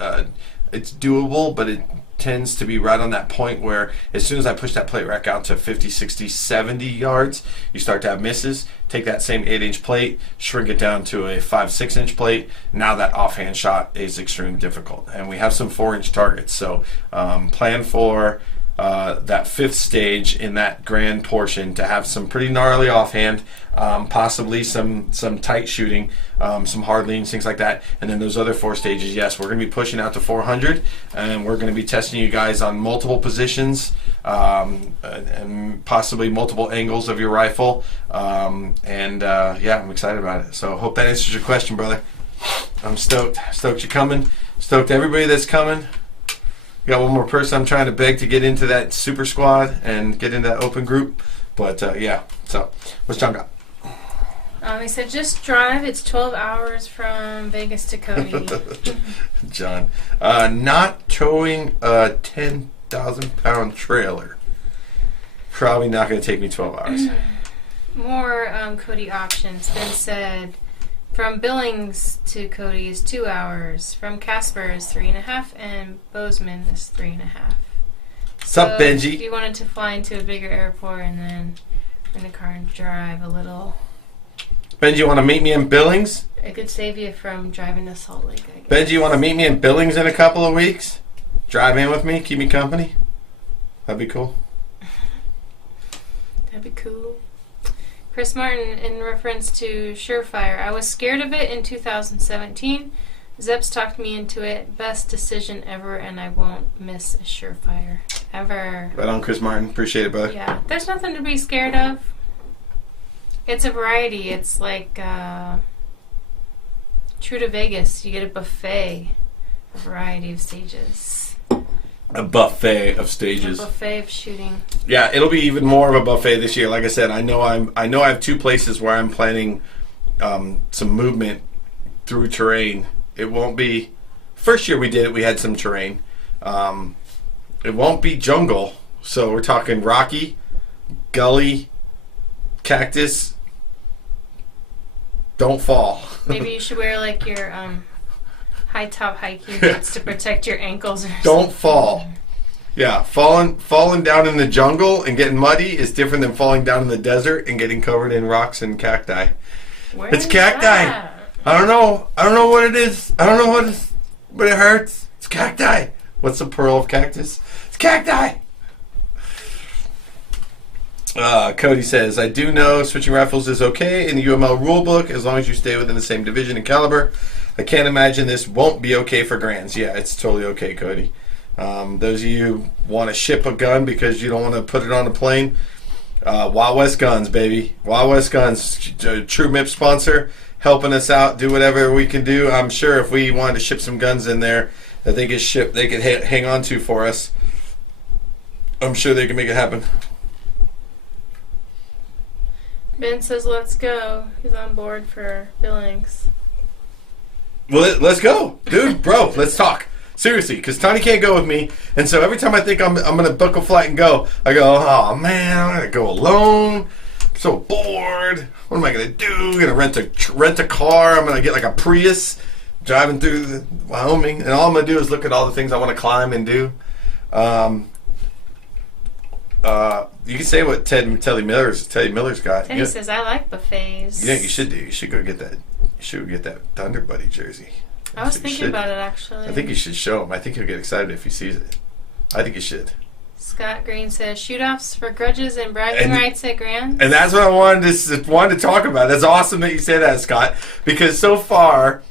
doable, but it tends to be right on that point where as soon as I push that plate rack out to 50, 60, 70 yards, you start to have misses. Take that same 8-inch plate, shrink it down to a 5, 6-inch plate. Now that offhand shot is extremely difficult. And we have some 4-inch targets. So plan for that 5th stage in that grand portion to have some pretty gnarly offhand, possibly some tight shooting, some hard leans, things like that. And then those other 4 stages, yes, we're going to be pushing out to 400, and we're going to be testing you guys on multiple positions, and possibly multiple angles of your rifle. Yeah, I'm excited about it. So hope that answers your question, brother. I'm stoked. Stoked you're coming. Stoked everybody that's coming. Got one more person I'm trying to beg to get into that super squad and get into that open group. But yeah, so what's John got? He said just drive. It's 12 hours from Vegas to Cody. John, not towing a 10,000-pound trailer. Probably not going to take me 12 hours. More Cody options. Ben said from Billings to Cody is 2 hours. From Casper is 3.5, and Bozeman is 3.5. What's up, Benji? If you wanted to fly into a bigger airport and then rent a car and drive a little, Benji, you want to meet me in Billings? it could save you from driving to Salt Lake, I guess. Benji, you want to meet me in Billings in a couple of weeks? Drive in with me, keep me company. That'd be cool. That'd be cool. Chris Martin, in reference to Surefire, I was scared of it in 2017. Zeps talked me into it. Best decision ever, and I won't miss a Surefire. Ever. Right on, Chris Martin. Appreciate it, brother. Yeah, there's nothing to be scared of. It's a variety. It's like true to Vegas. You get a buffet, a variety of stages. A buffet of stages. A buffet of shooting. Yeah, it'll be even more of a buffet this year. Like I said, I know I have 2 places where I'm planning some movement through terrain. It won't be. First year we did it, we had some terrain. It won't be jungle. So we're talking rocky, gully, cactus. Don't fall. Maybe you should wear like your high top hiking boots to protect your ankles or Don't something. fall. Yeah, falling down in the jungle and getting muddy is different than falling down in the desert and getting covered in rocks and cacti. Where It's is cacti. that? I don't know what it is. I don't know but it hurts. It's cacti. What's the pearl of cactus? It's cacti. Cody says, I do know switching rifles is okay in the UML rulebook as long as you stay within the same division and caliber. I can't imagine this won't be okay for grands. Yeah, it's totally okay, Cody. Those of you who want to ship a gun because you don't want to put it on a plane, Wild West Guns, baby. Wild West Guns, true MIP sponsor, helping us out, do whatever we can do. I'm sure if we wanted to ship some guns in there that they could hang on to for us, I'm sure they can make it happen. Ben says let's go. He's on board for Billings. Well, let's go. Dude, bro, let's talk. Seriously, because Tony can't go with me, and so every time I think I'm going to book a flight and go, I go, oh man, I'm going to go alone. I'm so bored. What am I going to do? I'm going to rent a car. I'm going to get like a Prius driving through Wyoming, and all I'm going to do is look at all the things I want to climb and do. You can say what Teddy Miller's got. Teddy says I like buffets. Yeah, you should do. You should go get that. You should get that Thunder Buddy jersey. I was thinking about it actually. I think you should show him. I think he'll get excited if he sees it. I think you should. Scott Green says shoot-offs for grudges and bragging rights at Grand. And that's what I wanted to talk about. That's awesome that you say that, Scott, because so far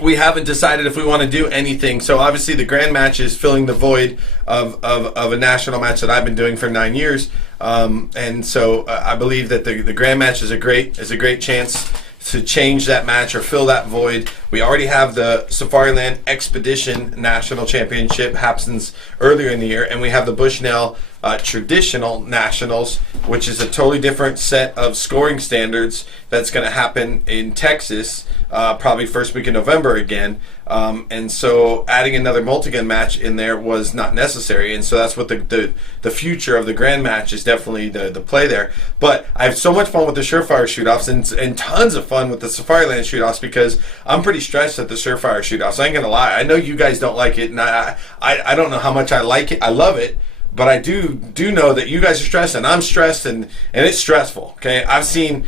we haven't decided if we want to do anything. So obviously the Grand match is filling the void of a national match that I've been doing for 9 years. And so I believe that the Grand match is a great chance to change that match or fill that void. We already have the Safariland Expedition National Championship happens earlier in the year, and we have the Bushnell traditional nationals, which is a totally different set of scoring standards that's going to happen in Texas, probably first week in November again. And so adding another multi-gun match in there was not necessary, and so that's what the future of the Grand Match is, definitely the play there. But I have so much fun with the Surefire shoot-offs and tons of fun with the Safariland shoot-offs, because I'm pretty stressed at the Surefire shoot-offs. I ain't gonna lie. I know you guys don't like it, and I don't know how much I like it. I love it. But I do know that you guys are stressed, and I'm stressed, and it's stressful. Okay, I've seen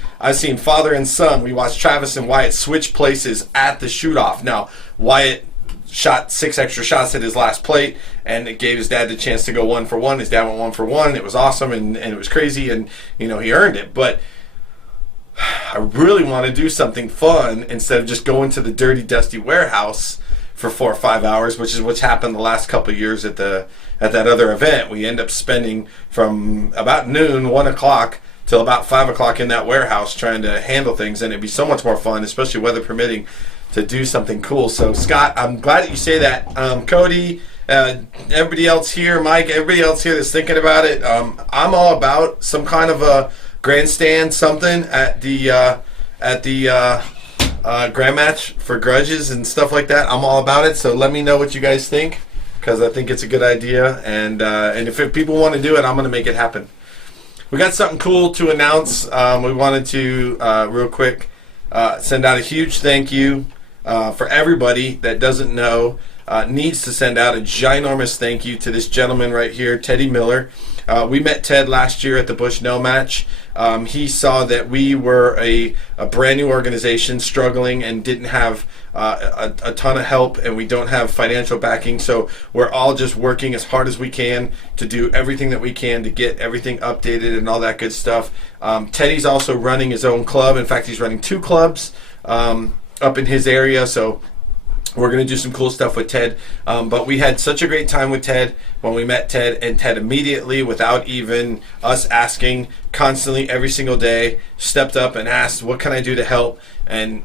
father and son. We watched Travis and Wyatt switch places at the shoot off. Now Wyatt shot 6 extra shots at his last plate, and it gave his dad the chance to go 1 for 1. His dad went 1 for 1. It was awesome, and it was crazy, and he earned it. But I really want to do something fun instead of just going to the dirty, dusty warehouse for 4 or 5 hours, which is what's happened the last couple of years at that other event. We end up spending from about noon, 1 o'clock, till about 5 o'clock in that warehouse trying to handle things, and it'd be so much more fun, especially weather permitting, to do something cool. So Scott, I'm glad that you say that. Cody, everybody else here, Mike, everybody else here that's thinking about it, I'm all about some kind of a grandstand, something at the Grand Match for grudges and stuff like that. I'm all about it, so let me know what you guys think, because I think it's a good idea, and if people want to do it, I'm going to make it happen. We got something cool to announce. We wanted to, real quick, send out a huge thank you for everybody that doesn't know, needs to send out a ginormous thank you to this gentleman right here, Teddy Miller. We met Ted last year at the Bushnell match. He saw that we were a brand new organization struggling and didn't have a ton of help, and we don't have financial backing, so we're all just working as hard as we can to do everything that we can to get everything updated and all that good stuff. Teddy's also running his own club. In fact, he's running 2 clubs up in his area, so we're going to do some cool stuff with Ted. But we had such a great time with Ted when we met Ted, and Ted immediately, without even us asking, constantly every single day stepped up and asked, what can I do to help? And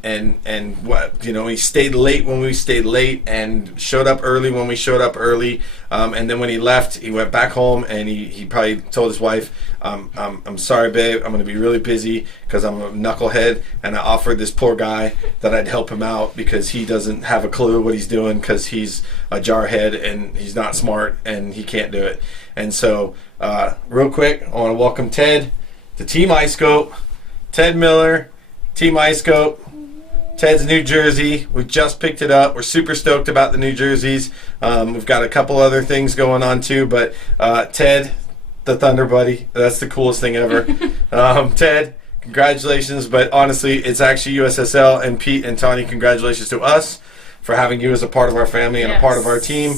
what, he stayed late when we stayed late, and showed up early when we showed up early. And then when he left, he went back home, and he probably told his wife, I'm sorry, babe, I'm going to be really busy because I'm a knucklehead, and I offered this poor guy that I'd help him out because he doesn't have a clue what he's doing, because he's a jarhead and he's not smart and he can't do it. And so, real quick, I want to welcome Ted to Team iScope. Ted Miller, Team iScope. Ted's New Jersey. We just picked it up. We're super stoked about the New Jerseys. We've got a couple other things going on too, but Ted, the Thunder Buddy, that's the coolest thing ever. Ted, congratulations, but honestly, it's actually USSL, and Pete and Tawny, congratulations to us for having you as a part of our family and a part of our team.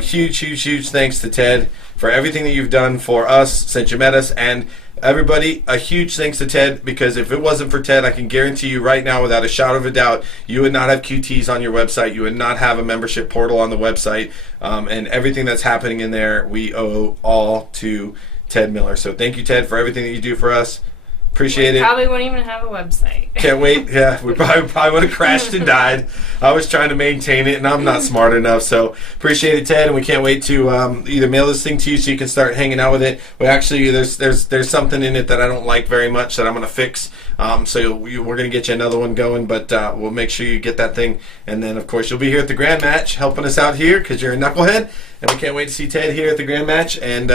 Huge thanks to Ted for everything that you've done for us since you met us, and everybody, a huge thanks to Ted, because if it wasn't for Ted, I can guarantee you right now, without a shadow of a doubt, you would not have QTs on your website, you would not have a membership portal on the website, and everything that's happening in there, we owe all to Ted Miller. So thank you, Ted, for everything that you do for us. Appreciate it. Probably wouldn't even have a website. Can't wait. Yeah, we probably would have crashed and died. I was trying to maintain it, and I'm not smart enough. So appreciate it, Ted, and we can't wait to either mail this thing to you so you can start hanging out with it. We actually, there's something in it that I don't like very much that I'm going to fix. So we're going to get you another one going, but we'll make sure you get that thing. And then, of course, you'll be here at the Grand Match helping us out here because you're a knucklehead. And we can't wait to see Ted here at the Grand Match. And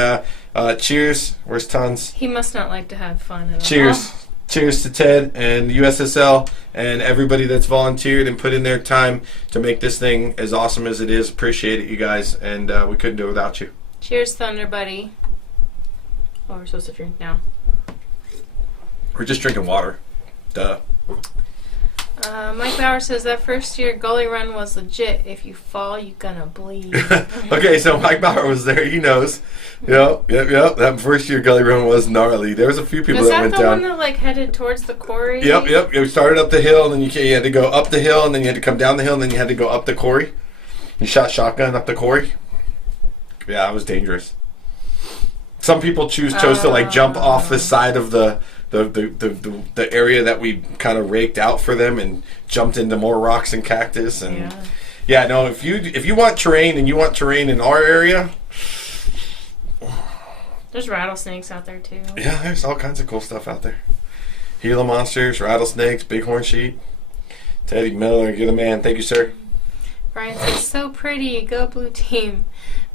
cheers. Where's Tons? He must not like to have fun at all. Cheers. Cheers to Ted and USSL and everybody that's volunteered and put in their time to make this thing as awesome as it is. Appreciate it, you guys. And we couldn't do it without you. Cheers, Thunder Buddy. Oh, we're supposed to drink now. We're just drinking water. Duh. Mike Bauer says that first year gully run was legit. If you fall, you're gonna bleed. Okay, so Mike Bauer was there. He knows. Yep. That first year gully run was gnarly. There was a few people that went down. Was that the one that like headed towards the quarry? Yep. You started up the hill, and then you had to go up the hill, and then you had to come down the hill, and then you had to go up the quarry. You shot shotgun up the quarry. Yeah, it was dangerous. Some people chose to like jump off the side of the area that we kind of raked out for them and jumped into more rocks and cactus. And no, if you want terrain and you want terrain in our area, There's rattlesnakes out there too. Yeah, there's all kinds of cool stuff out there. Gila monsters, rattlesnakes, bighorn sheep. Teddy Miller, you're the man. Thank you, sir. Brian says, so pretty. Go blue team.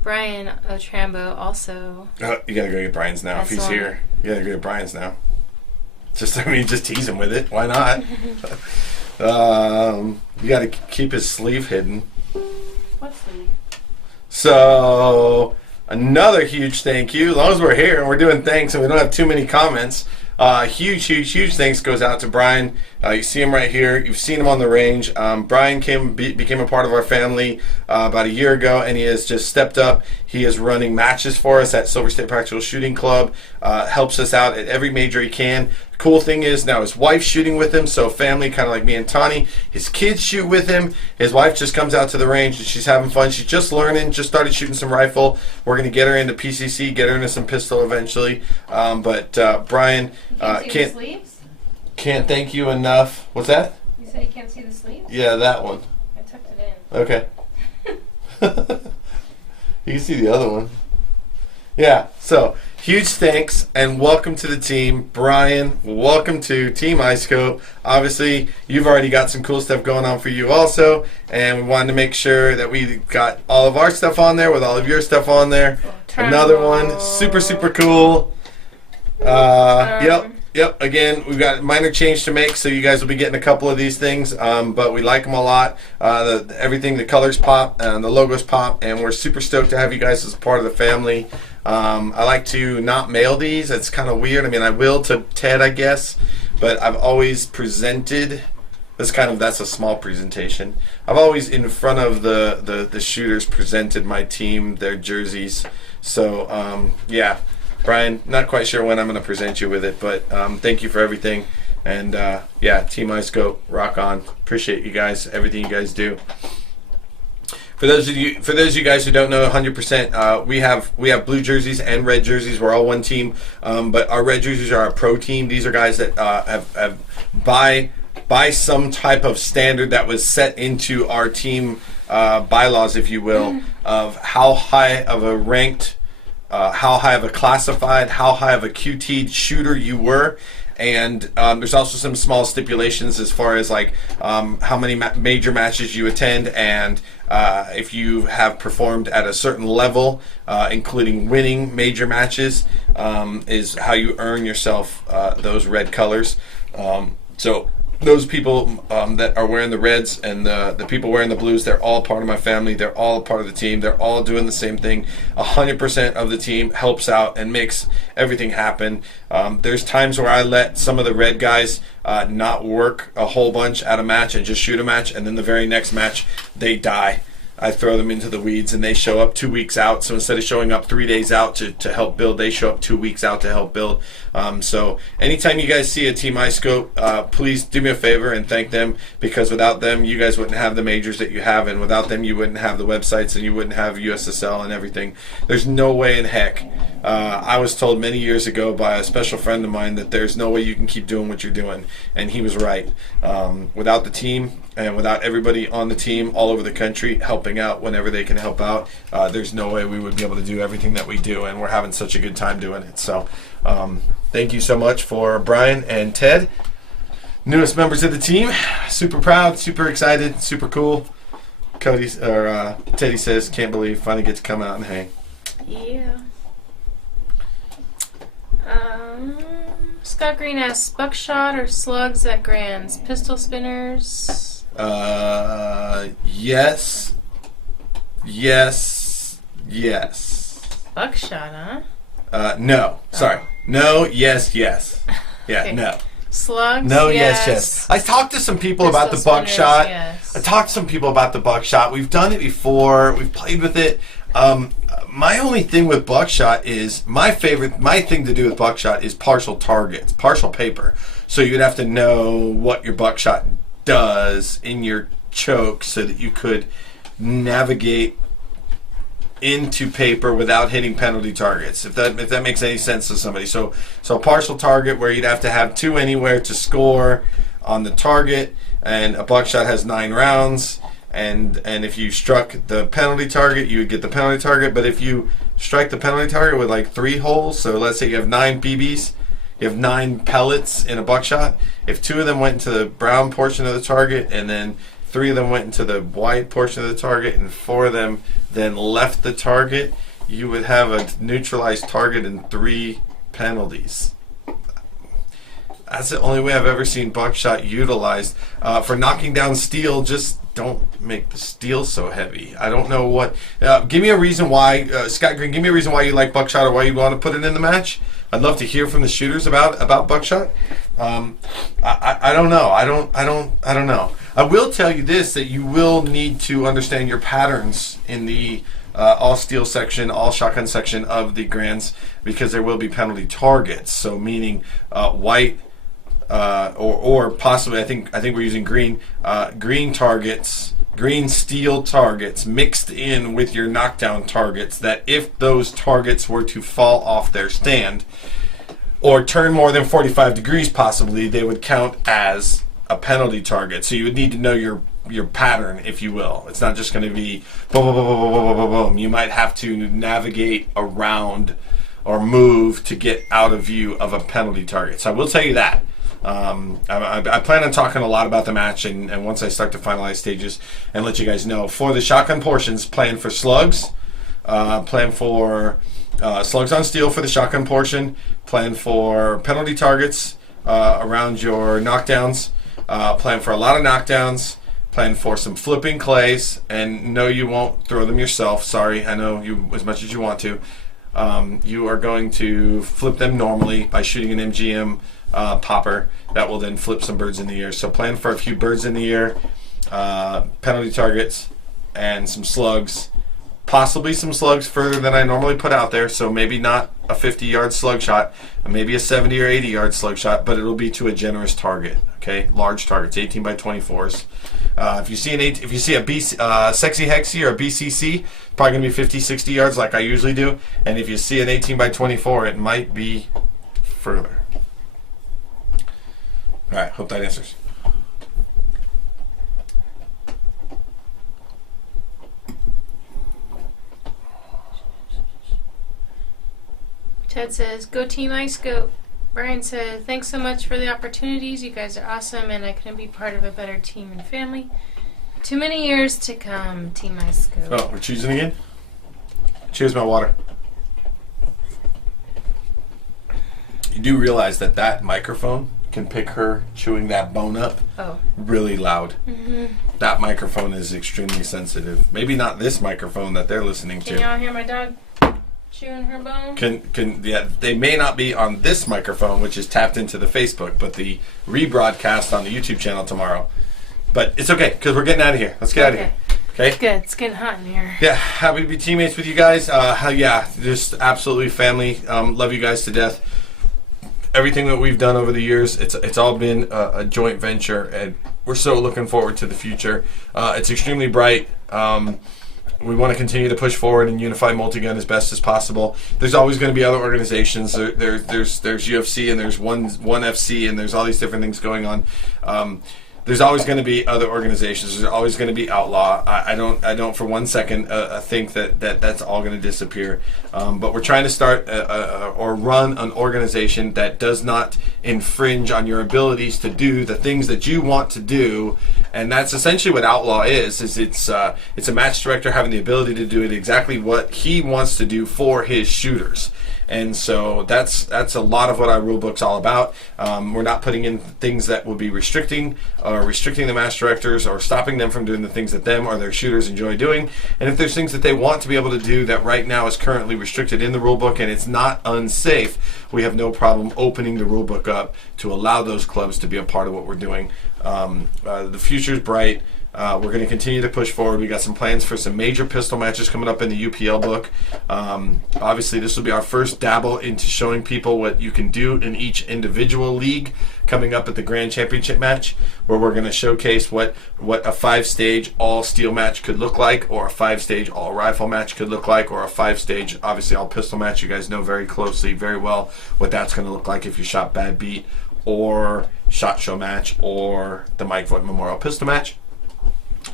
Brian Otrambo also. You gotta go get Brian's now if he's here. You gotta go get Brian's now. Just tease him with it. Why not? You gotta keep his sleeve hidden. What sleeve? So, another huge thank you. As long as we're here and we're doing thanks and we don't have too many comments, huge thanks goes out to Brian. You see him right here. You've seen him on the range. Brian became a part of our family about a year ago, and he has just stepped up. He is running matches for us at Silver State Practical Shooting Club. Helps us out at every major he can. Cool thing is now his wife's shooting with him, so family kind of like me and Tani. His kids shoot with him. His wife just comes out to the range and she's having fun. She's just learning, just started shooting some rifle. We're going to get her into PCC, get her into some pistol eventually. But Brian can't thank you enough. What's that? You said you can't see the sleeves? Yeah, that one. I tucked it in. Okay. You can see the other one. Yeah, so huge thanks and welcome to the team. Brian, welcome to Team iScope. Obviously, you've already got some cool stuff going on for you also, and we wanted to make sure that we got all of our stuff on there with all of your stuff on there. Another one, super cool. Yep. Again, we've got minor change to make, so you guys will be getting a couple of these things, but we like them a lot. Everything, the colors pop, and the logos pop, and we're super stoked to have you guys as a part of the family. I like to not mail these. It's kind of weird. I mean, I will to Ted, I guess, but I've always presented. That's a small presentation. I've always, in front of the shooters, presented my team their jerseys. So yeah. Brian, not quite sure when I'm going to present you with it, but thank you for everything. And yeah, Team iScope, rock on. Appreciate you guys, everything you guys do. For those of you guys who don't know 100%, we have blue jerseys and red jerseys. We're all one team, but our red jerseys are our pro team. These are guys that have by some type of standard that was set into our team bylaws, if you will, of how high of a ranked, how high of a classified, how high of a QT'd shooter you were. And there's also some small stipulations as far as like how many major matches you attend, and if you have performed at a certain level, including winning major matches, is how you earn yourself those red colors. So those people that are wearing the reds and the people wearing the blues, they're all part of my family. They're all part of the team. They're all doing the same thing. 100% of the team helps out and makes everything happen. There's times where I let some of the red guys not work a whole bunch at a match and just shoot a match, and then the very next match they die. I throw them into the weeds and they show up 2 weeks out. So instead of showing up 3 days out to help build, they show up 2 weeks out to help build. So anytime you guys see a Team iScope, please do me a favor and thank them, because without them, you guys wouldn't have the majors that you have, and without them, you wouldn't have the websites and you wouldn't have USSL and everything. There's no way in heck. I was told many years ago by a special friend of mine that there's no way you can keep doing what you're doing, and he was right. Without the team, and without everybody on the team all over the country helping out whenever they can help out, there's no way we would be able to do everything that we do, and we're having such a good time doing it. So thank you so much for Brian and Ted, newest members of the team. Super proud, super excited, super cool. Teddy says, can't believe finally get to come out and hang. Yeah. Scott Green asks, buckshot or slugs at Grand's? Pistol spinners? Yes. Buckshot, huh? No. Sorry. No, yes. Yeah, Okay. no. Slugs? No, yes. I talked to some people about the buckshot. Yes. I talked to some people about the buckshot. We've done it before. We've played with it. My only thing with buckshot is my thing to do with buckshot is partial targets, partial paper. So you'd have to know what your buckshot does in your choke so that you could navigate into paper without hitting penalty targets, if that makes any sense to somebody. So a partial target where you'd have to have 2 anywhere to score on the target, and a buckshot has 9 rounds, and if you struck the penalty target, you would get the penalty target. But if you strike the penalty target with like 3 holes. So let's say you have 9 BBs. You have 9 pellets in a buckshot. If 2 of them went into the brown portion of the target, and then 3 of them went into the white portion of the target, and 4 of them then left the target, you would have a neutralized target and 3 penalties. That's the only way I've ever seen buckshot utilized. For knocking down steel, just don't make the steel so heavy. I don't know what. Give me a reason why, Scott Green. Give me a reason why you like buckshot or why you want to put it in the match. I'd love to hear from the shooters about buckshot. I don't know. I don't know. I will tell you this: that you will need to understand your patterns in the all steel section, all shotgun section of the Grands, because there will be penalty targets. So meaning white. Or possibly, I think we're using green targets, green steel targets mixed in with your knockdown targets, that if those targets were to fall off their stand or turn more than 45 degrees possibly, they would count as a penalty target. So you would need to know your pattern, if you will. It's not just going to be boom, boom, boom, boom, boom, boom, boom. You might have to navigate around or move to get out of view of a penalty target. So I will tell you that. I plan on talking a lot about the match, and once I start to finalize stages and let you guys know. For the shotgun portions, plan for slugs, plan for slugs on steel for the shotgun portion, plan for penalty targets around your knockdowns, plan for a lot of knockdowns, plan for some flipping clays, and no, you won't throw them yourself. Sorry, I know you as much as you want to. You are going to flip them normally by shooting an MGM popper that will then flip some birds in the air. So plan for a few birds in the air, penalty targets, and some slugs. Possibly some slugs further than I normally put out there, so maybe not a 50-yard slug shot, maybe a 70 or 80-yard slug shot, but it'll be to a generous target. Okay, large targets, 18 by 24s. If you see a sexy hexy or a BCC, probably gonna be 50, 60 yards like I usually do. And if you see an 18 by 24, it might be further. All right, hope that answers. Ted says, "Go Team Ice Goat." Brian said, "Thanks so much for the opportunities. You guys are awesome, and I couldn't be part of a better team and family. Too many years to come, Team Ice Goat." Oh, we're choosing again? Cheers, my water. You do realize that microphone can pick her chewing that bone up really loud. Mm-hmm. That microphone is extremely sensitive. Maybe not this microphone that they're listening to. Can y'all hear my dog chewing her bone? Yeah, they may not be on this microphone, which is tapped into the Facebook, but the rebroadcast on the YouTube channel tomorrow. But it's okay, because we're getting out of here. Let's get out of here. Okay? Good. It's getting hot in here. Yeah, happy to be teammates with you guys. Yeah, just absolutely family. Love you guys to death. Everything that we've done over the years, it's all been a joint venture, and we're so looking forward to the future. It's extremely bright. We want to continue to push forward and unify multi-gun as best as possible. There's always going to be other organizations. There's UFC, and there's one FC, and there's all these different things going on. There's always going to be other organizations. There's always going to be outlaw. I don't for one second think that's all going to disappear. But we're trying to start or run an organization that does not infringe on your abilities to do the things that you want to do, and that's essentially what outlaw is. It's a match director having the ability to do it exactly what he wants to do for his shooters. And so that's a lot of what our rule book's all about. We're not putting in things that would be restricting the match directors or stopping them from doing the things that them or their shooters enjoy doing. And if there's things that they want to be able to do that right now is currently restricted in the rule book and it's not unsafe, we have no problem opening the rule book up to allow those clubs to be a part of what we're doing. The future's bright. We're going to continue to push forward. We got some plans for some major pistol matches coming up in the UPL book. Obviously, this will be our first dabble into showing people what you can do in each individual league coming up at the Grand Championship match, where we're going to showcase what a 5-stage all-steel match could look like, or a 5-stage all-rifle match could look like, or a 5-stage, obviously, all-pistol match. You guys know very closely, very well, what that's going to look like if you shot Bad Beat, or Shot Show match, or the Mike Voigt Memorial Pistol match.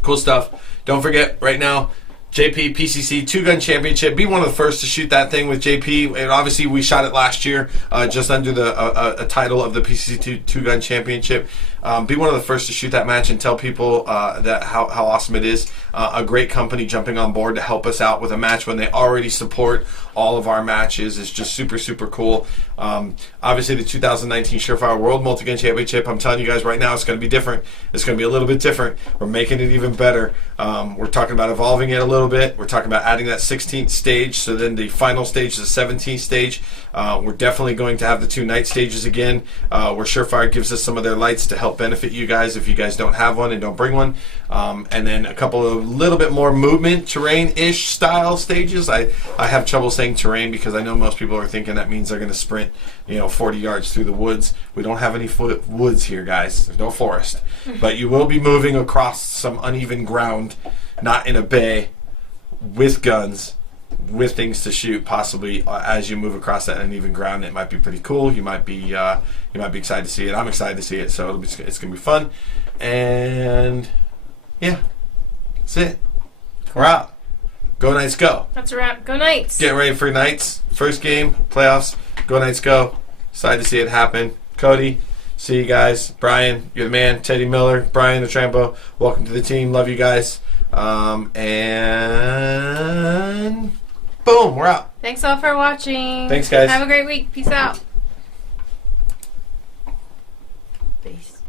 Cool stuff. Don't forget, right now, JP PCC two-gun championship. Be one of the first to shoot that thing with JP. And obviously, we shot it last year, just under the a title of the PCC two-gun championship. Be one of the first to shoot that match and tell people that how awesome it is. A great company jumping on board to help us out with a match when they already support all of our matches is just super, super cool. Obviously, the 2019 Surefire World Multi-Gun Championship, I'm telling you guys right now, it's going to be different. It's going to be a little bit different. We're making it even better. We're talking about evolving it a little bit. We're talking about adding that 16th stage, so then the final stage is the 17th stage. We're definitely going to have the 2 night stages again, where Surefire gives us some of their lights to help benefit you guys if you guys don't have one and don't bring one. And then a couple of little bit more movement, terrain-ish style stages. I have trouble saying terrain because I know most people are thinking that means they're going to sprint, 40 yards through the woods. We don't have any woods here, guys. There's no forest. But you will be moving across some uneven ground, not in a bay, with guns, with things to shoot, possibly as you move across that uneven ground. It might be pretty cool. You might be excited to see it. I'm excited to see it, so it's gonna be fun. And yeah, that's it. We're out. Go Knights, go. That's a wrap. Go Knights. Get ready for Knights. First game, playoffs. Go Knights, go. Excited to see it happen. Cody, see you guys. Brian, you're the man. Teddy Miller, Brian the Trampo, welcome to the team. Love you guys. And boom, we're out. Thanks all for watching. Thanks, guys. Have a great week. Peace out. Peace.